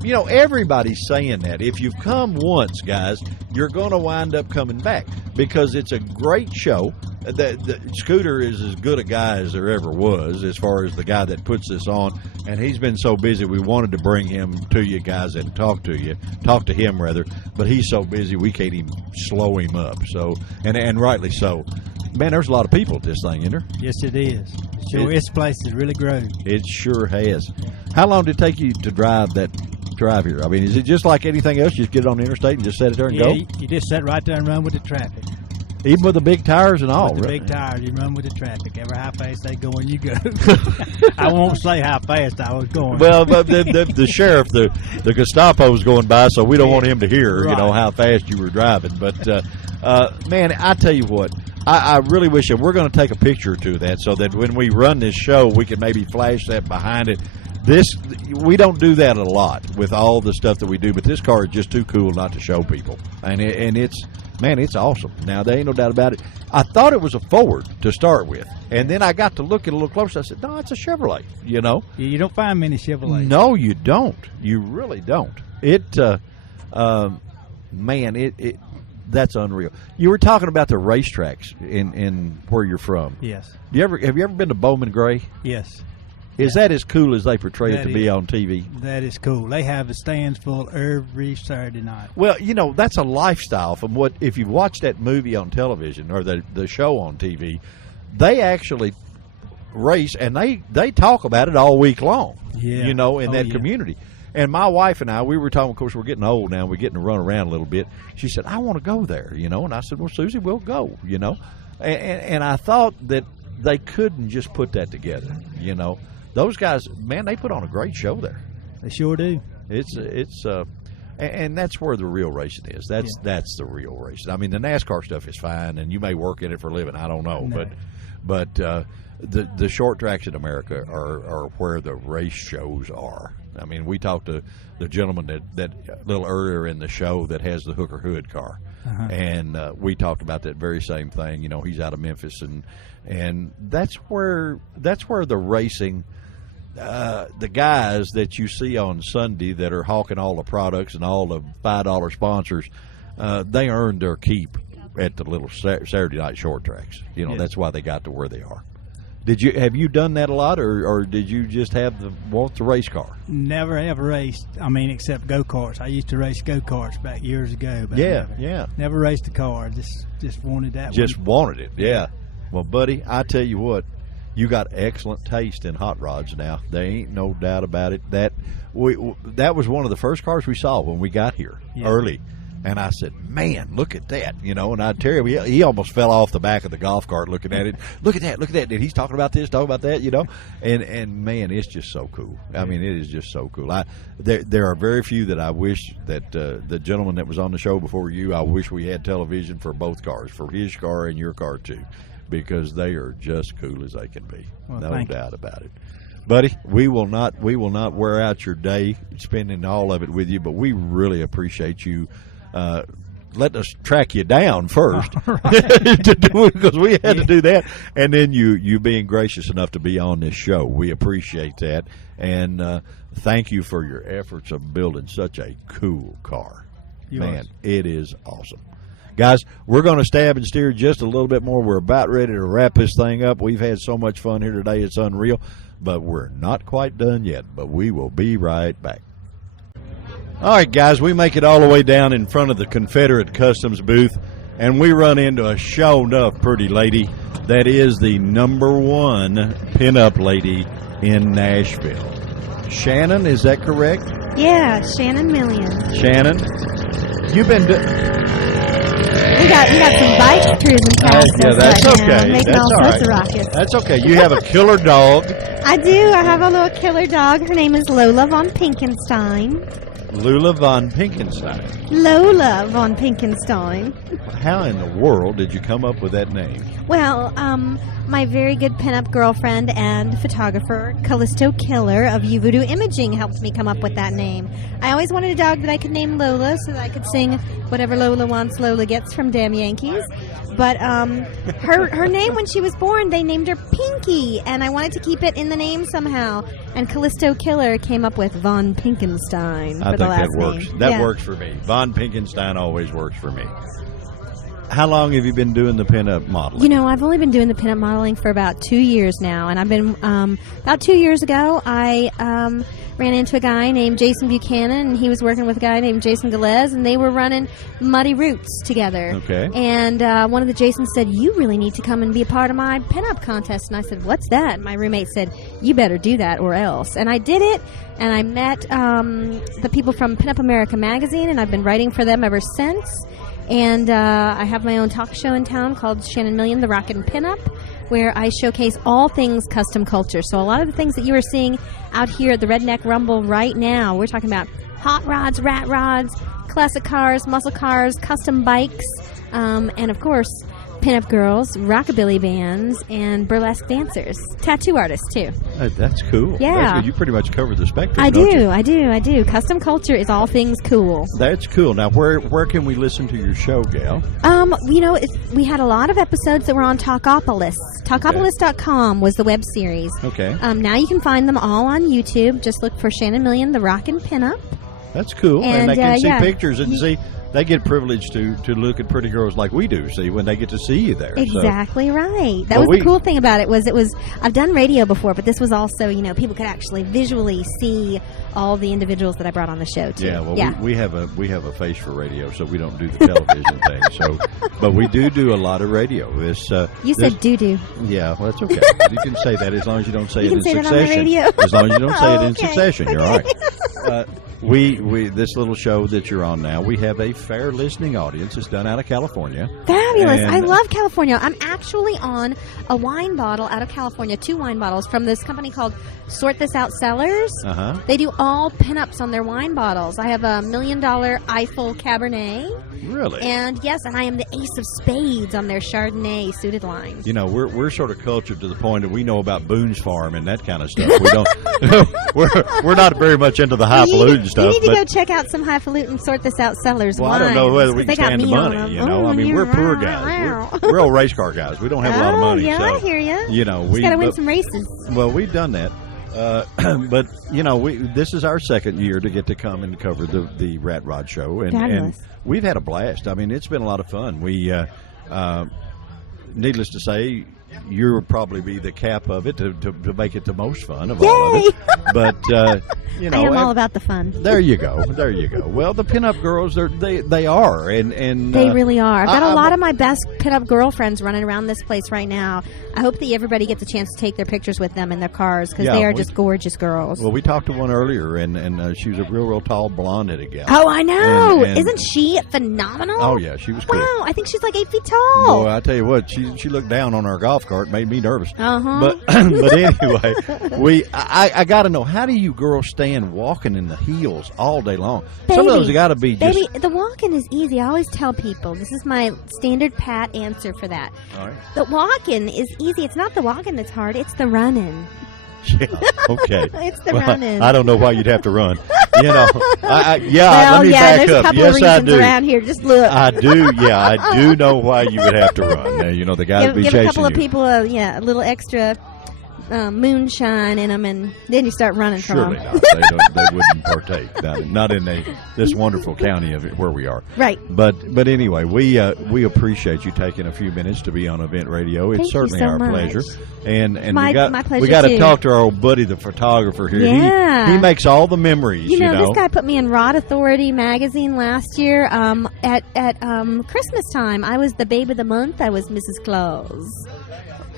everybody's saying that. If you've come once, guys, you're going to wind up coming back because it's a great show. The Scooter is as good a guy as there ever was as far as the guy that puts this on, and he's been so busy we wanted to bring him to you guys and talk to him rather, but he's so busy we can't even slow him up. So, and rightly so. Man, there's a lot of people at this thing, isn't there? Yes, it is. Sure, this place has really grown. It sure has. How long did it take you to drive here? I mean, is it just like anything else? You just get it on the interstate and just set it there and go? You just sit right there and run with the traffic. Even with the big tires and all, with the right? big tires, you run with the traffic. Ever how fast they go and you go. I won't say how fast I was going. Well, but the sheriff, the Gestapo's going by, so we don't want him to hear, how fast you were driving. But, man, I tell you what, I really wish that we're going to take a picture or two of that so that when we run this show, we can maybe flash that behind it. We don't do that a lot with all the stuff that we do, but this car is just too cool not to show people. And it's awesome. Now, there ain't no doubt about it. I thought it was a Ford to start with, and then I got to look at it a little closer. I said, no, it's a Chevrolet, You don't find many Chevrolets. No, you don't. You really don't. That's unreal. You were talking about the racetracks in where you're from. Yes. Have you ever been to Bowman Gray? Yes. Is that as cool as they portray it to be on TV? That is cool. They have the stands full every Saturday night. Well, that's a lifestyle from what, if you watch that movie on television or the show on TV, they actually race and they talk about it all week long, in that community. And my wife and I, we were talking, of course, we're getting old now. We're getting to run around a little bit. She said, I want to go there, And I said, well, Susie, we'll go, And I thought that they couldn't just put that together, Those guys, man, they put on a great show there. They sure do. And that's where the real racing is. That's the real racing. I mean, the NASCAR stuff is fine, and you may work in it for a living. I don't know, no. but the short tracks in America are where the race shows are. I mean, we talked to the gentleman that a little earlier in the show that has the Hooker Hood car, and we talked about that very same thing. He's out of Memphis, and that's where the racing. The guys that you see on Sunday that are hawking all the products and all the $5 sponsors, they earned their keep at the little Saturday night short tracks. That's why they got to where they are. Have you done that a lot, or did you just want the race car? Never have raced. I mean, except go-karts. I used to race go-karts back years ago. But never raced a car. Just wanted that. Just wanted it. Yeah. Well, buddy, I tell you what. You got excellent taste in hot rods now. There ain't no doubt about it. That was one of the first cars we saw when we got here early. And I said, man, look at that. And I tell you, he almost fell off the back of the golf cart looking at it. Look at that. And he's talking about this, talking about that, And man, it's just so cool. I mean, it is just so cool. There are very few that I wish that the gentleman that was on the show before you, I wish we had television for both cars, for his car and your car too. Because they are just cool as they can be. Well, no doubt about it. Buddy, we will not wear out your day spending all of it with you, but we really appreciate you letting us track you down first to do it, because we had to do that, and then you being gracious enough to be on this show. We appreciate that, and thank you for your efforts of building such a cool car. Man, it is awesome. Guys, we're going to stab and steer just a little bit more. We're about ready to wrap this thing up. We've had so much fun here today, it's unreal. But we're not quite done yet, but we will be right back. All right, guys, we make it all the way down in front of the Confederate Customs booth, and we run into a show-enough pretty lady that is the #1 pinup lady in Nashville. Shannon, is that correct? Yeah, Shannon Million. Shannon, you've been We got some bikes cruising past us that's right okay. now, making That's all all sorts right. of rockets. That's okay. You have a killer dog. I do. I have a little killer dog. Her name is Lola von Pinkenstein. Lula von Pinkenstein. Lola von Pinkenstein. How in the world did you come up with that name? Well, my very good pinup girlfriend and photographer, Callisto Killer of You Voodoo Imaging, helped me come up with that name. I always wanted a dog that I could name Lola so that I could sing Whatever Lola Wants, Lola Gets from Damn Yankees. But her name when she was born, they named her Pinky, and I wanted to keep it in the name somehow. And Callisto Killer came up with Von Pinkenstein for the last name. I think that works. That works for me. Von Pinkenstein always works for me. How long have you been doing the pinup modeling? You know, I've only been doing the pinup modeling for about 2 years now, and I've been about 2 years ago. I ran into a guy named Jason Buchanan, and he was working with a guy named Jason Galez, and they were running Muddy Roots together. Okay. And one of the Jasons said, "You really need to come and be a part of my pinup contest." And I said, "What's that?" And my roommate said, "You better do that or else." And I did it, and I met the people from Pinup America magazine, and I've been writing for them ever since. And I have my own talk show in town called Shannon Million, The Rockin' Pinup, where I showcase all things custom culture. So a lot of the things that you are seeing out here at the Redneck Rumble right now, we're talking about hot rods, rat rods, classic cars, muscle cars, custom bikes, and of course, pinup girls, rockabilly bands, and burlesque dancers. Tattoo artists, too. That's cool. Yeah. That's good. You pretty much cover the spectrum, I don't you? I do. Custom culture is all things cool. That's cool. Now, where can we listen to your show, gal? You know, we had a lot of episodes that were on Talkopolis. Talkopolis.com was the web series. Okay. Now you can find them all on YouTube. Just look for Shannon Million, The Rockin' Pinup. That's cool. And they can see yeah. pictures and see. They get privileged to look at pretty girls like we do, see, when they get to see you there. Exactly right. That was the cool thing about it was I've done radio before, but this was also, you know, people could actually visually see all the individuals that I brought on the show too. Yeah, well, we have a face for radio, so we don't do the television thing. So, but we do a lot of radio. You said doo-doo. Yeah, well, that's okay. You can say that as long as you don't say you it in say succession. That on the radio. As long as you don't say it in Okay. succession, you're all right. We this little show that you're on now, we have a fair listening audience. It's done out of California. Fabulous. And I love California. I'm actually on a wine bottle out of California, 2 wine bottles from this company called Sort This Out Cellars. Uh-huh. They do all pinups on their wine bottles. I have a $1 million Eiffel Cabernet. Really? And yes, and I am the Ace of Spades on their Chardonnay suited line. You know, we're sort of cultured to the point that we know about Boone's Farm and that kind of stuff. We don't. we're not very much into the highfalutin stuff. You need to go check out some highfalutin Sort This Out Cellars well, wines. I don't know whether we can They got stand the me on money. them. You know, I mean, we're poor guys. We're old race car guys. We don't have a lot of money. Yeah, so, I hear you. You know, we got to win some races. Well, we've done that. But you know, this is our second year to get to come and cover the Rat Rod show, and we've had a blast. I mean, it's been a lot of fun. We, needless to say, you'll probably be the cap of it to make it the most fun of all of it. But you know, I am all about the fun. There you go. There you go. Well, the pinup girls, they are, and they really are. I've got a lot of my best pinup girlfriends running around this place right now. I hope that everybody gets a chance to take their pictures with them in their cars because they are just gorgeous girls. Well, we talked to one earlier, and she was a real tall, blonde-headed gal. Oh, I know. And isn't she phenomenal? Oh yeah, she was cool. Wow, I think she's like 8 feet tall. Boy, I tell you what, she looked down on our golf cart, made me nervous. Uh-huh. But anyway, I got to know, how do you girls stand walking in the heels all day long? Baby, some of those got to be just... Baby, the walking is easy. I always tell people, this is my standard pat answer for that. All right. The walking is easy. It's not the walking that's hard. It's the running. Yeah, okay. It's the running. I don't know why you'd have to run. You know, let me back back there's up. A couple Yes, of I reasons do. around here. Just look. I do. Yeah, I do know why you would have to run. Now, you know, the guys be give chasing a couple of you. people a little extra moonshine in them, and then you start running Surely from not. them. They wouldn't partake. Not in this wonderful county of it where we are. Right. But anyway, we appreciate you taking a few minutes to be on Event Radio. It's Thank you certainly so our much. pleasure. And My pleasure we got to too. talk to our old buddy, the photographer here. Yeah. He makes all the memories. You know, this guy put me in Rod Authority magazine last year. At Christmas time, I was the babe of the month. I was Mrs. Claus.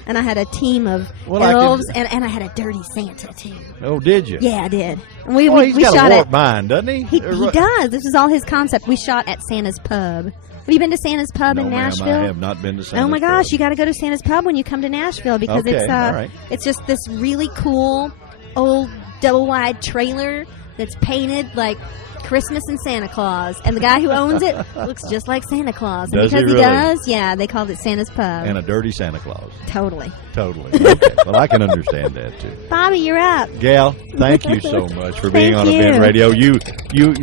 And I had a team of elves, and I had a dirty Santa, too. Oh, did you? Yeah, I did. He's got shot a warped mind, doesn't he? He does. This is all his concept. We shot at Santa's Pub. Have you been to Santa's Pub in Nashville? I have not been to Santa's Oh my gosh, Pub. you got to go to Santa's Pub when you come to Nashville because it's just this really cool old double wide trailer that's painted like Christmas and Santa Claus, and the guy who owns it looks just like Santa Claus. And Does because he really? does, yeah, they called it Santa's Pub. And a dirty Santa Claus. Totally. Okay. Well, I can understand that too. Bobby, you're up. Gal, thank you so much for being on Event Radio. You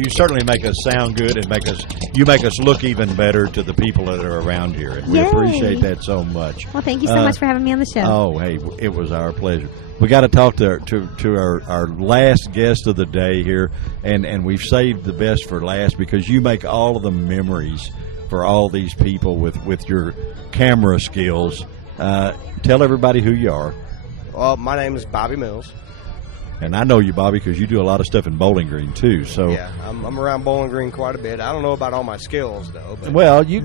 certainly make us sound good and make us look even better to the people that are around here, and we appreciate that so much. Well, thank you so much for having me on the show. Oh, hey, it was our pleasure. We got to talk to our last guest of the day here, and we've saved the best for last because you make all of the memories for all these people with your camera skills. Tell everybody who you are. Well, my name is Bobby Mills. And I know you, Bobby, because you do a lot of stuff in Bowling Green too. So yeah, I'm around Bowling Green quite a bit. I don't know about all my skills though. But well, you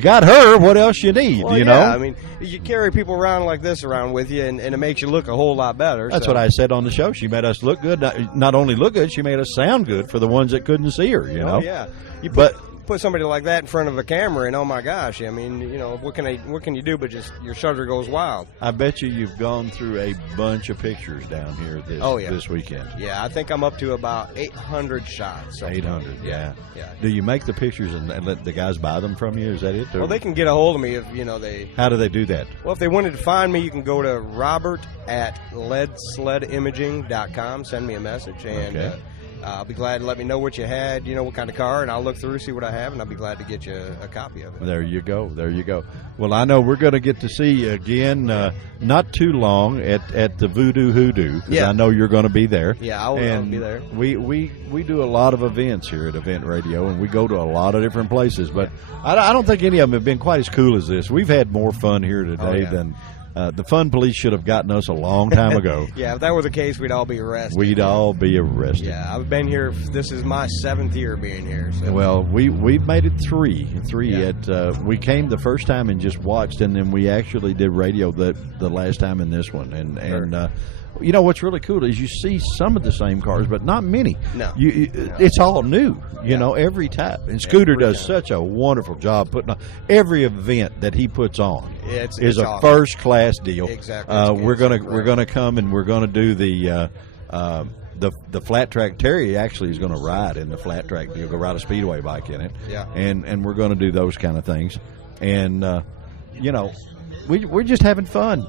got her. What else you need? well, you know. I mean, you carry people around like this around with you, and it makes you look a whole lot better. That's what I said on the show. She made us look good. Not only look good, she made us sound good for the ones that couldn't see her. You know. Yeah. Put somebody like that in front of a camera, and oh my gosh, I mean, you know, what can you do but just your shutter goes wild. I bet you've gone through a bunch of pictures down here this weekend. Yeah, I think I'm up to about 800 shots. 800, yeah. Do you make the pictures and let the guys buy them from you? Is that it? Well, they can get a hold of me if they. How do they do that? Well, if they wanted to find me, you can go to robert@ledsledimaging.com. Send me a message, and I'll be glad to let me know what you had, what kind of car, and I'll look through, see what I have, and I'll be glad to get you a copy of it. There you go. Well, I know we're going to get to see you again not too long at the Voodoo Hoodoo, because I know you're going to be there. Yeah, I'll be there. We do a lot of events here at Event Radio, and we go to a lot of different places, but I don't think any of them have been quite as cool as this. We've had more fun here today than... the fun police should have gotten us a long time ago. Yeah, if that were the case, we'd all be arrested. We'd all be arrested. Yeah, I've been here. This is my 7th year being here. So. Well, we've made it three. We came the first time and just watched, and then we actually did radio the last time in this one. And what's really cool is you see some of the same cars, but not many. No. It's all new, every time. And Scooter does such a wonderful job putting on every event that he puts on. It's a awesome. First class deal. Exactly. We're gonna come and we're gonna do the flat track. Terry actually is going to ride in the flat track deal. Go ride a speedway bike in it. Yeah. And we're going to do those kind of things. And we're just having fun.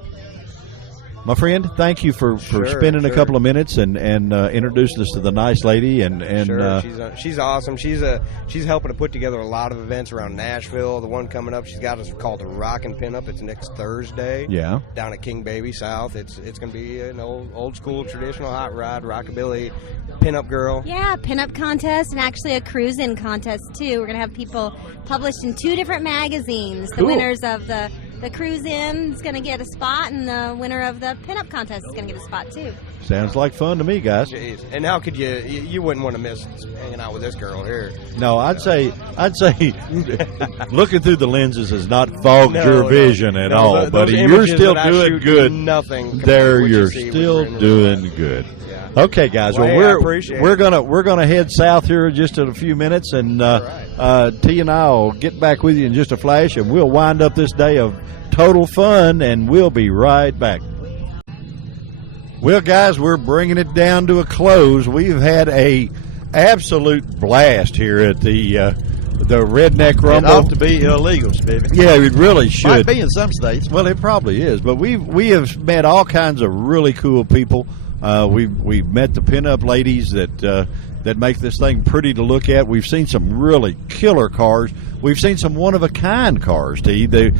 My friend, thank you for spending a couple of minutes and introducing us to the nice lady. And she's awesome. She's helping to put together a lot of events around Nashville. The one coming up she's got is called the Rockin' Pinup. It's next Thursday. Yeah. Down at King Baby South. It's going to be an old school traditional hot rod rockabilly pinup girl. Yeah, pinup contest and actually a cruise-in contest too. We're going to have people published in 2 different magazines. The winners of the cruise in is going to get a spot, and the winner of the pinup contest is going to get a spot too. Sounds like fun to me, guys. Jeez. And how could you wouldn't want to miss hanging out with this girl here? No, I'd say looking through the lenses has not fogged your vision at all, buddy. You're still doing good. Nothing. You're still doing good. Yeah. Okay, guys. Well, we're gonna head south here in just a few minutes, and T and I'll get back with you in just a flash, and we'll wind up this day of total fun, and we'll be right back. Well, guys, we're bringing it down to a close. We've had a absolute blast here at the Redneck Rumble. It ought to be illegal, Spivey. Yeah, it really should. Might be in some states. Well, it probably is, but we have met all kinds of really cool people. We've met the pinup ladies that make this thing pretty to look at. We've seen some really killer cars. We've seen some one-of-a-kind cars, T. The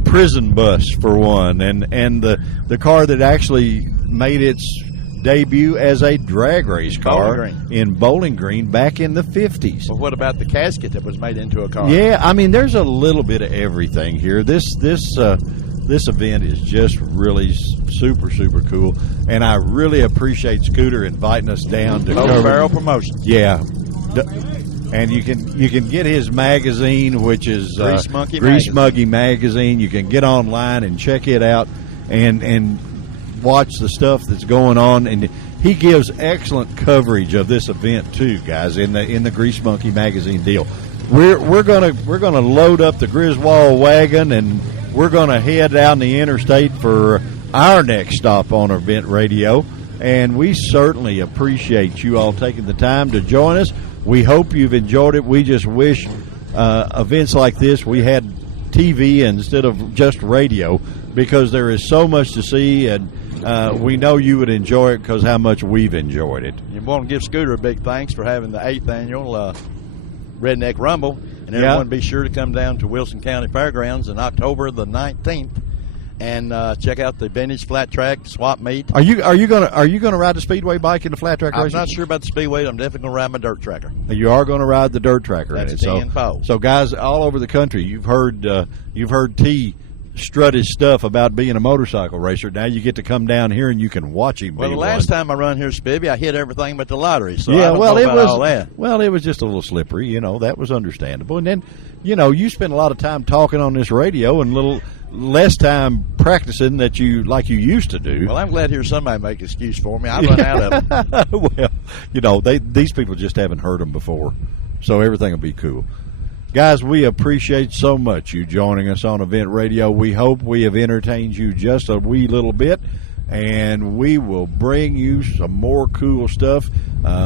prison bus, for one, and the car that actually made its debut as a drag race car in Bowling Green back in the 50s. Well, what about the casket that was made into a car? Yeah, I mean, there's a little bit of everything here. This event is just really super, super cool, and I really appreciate Scooter inviting us down to cover Barrel Promotions. Yeah. And you can get his magazine, which is Grease Monkey magazine. You can get online and check it out and watch the stuff that's going on. And he gives excellent coverage of this event too, guys. In the Grease Monkey magazine deal, we're gonna load up the Griswold wagon, and we're gonna head down the interstate for our next stop on Event Radio. and we certainly appreciate you all taking the time to join us. We hope you've enjoyed it. We just wish events like this we had TV instead of just radio, because there is so much to see, and we know you would enjoy it because how much we've enjoyed it. You want to give Scooter a big thanks for having the 8th annual Redneck Rumble, and everyone be sure to come down to Wilson County Fairgrounds on October the 19th and check out the vintage flat track swap meet. Are you gonna ride the speedway bike in the flat track race? I'm not sure about the speedway. I'm definitely gonna ride my dirt tracker. You are going to ride the dirt tracker. That's so guys all over the country, you've heard T strut his stuff about being a motorcycle racer. Now you get to come down here and you can watch him. Well, the last time I run here, Spivey, I hit everything but the lottery. So yeah, I don't know about all that. Well, it was just a little slippery. You know, that was understandable. And then, you know, you spend a lot of time talking on this radio and a little less time practicing that you used to do. Well, I'm glad to hear somebody make an excuse for me. I run out of them. Well, you know, these people just haven't heard them before, so everything will be cool. Guys, we appreciate so much you joining us on Event Radio. We hope we have entertained you just a wee little bit, and we will bring you some more cool stuff.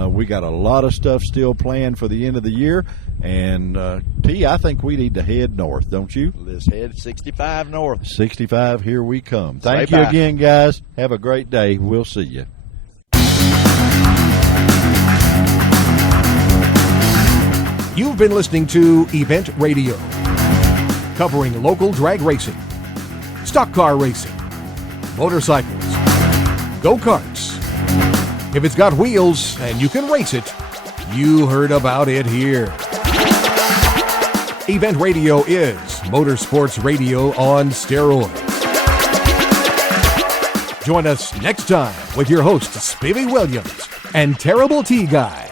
We got a lot of stuff still planned for the end of the year, and T, I think we need to head north, don't you? Let's head 65 north. 65, here we come. Thank you again, guys. Have a great day. We'll see you. You've been listening to Event Radio, covering local drag racing, stock car racing, motorcycles, go-karts. If it's got wheels and you can race it, you heard about it here. Event Radio is motorsports radio on steroids. Join us next time with your hosts Spivey Williams and Terrible T Guy.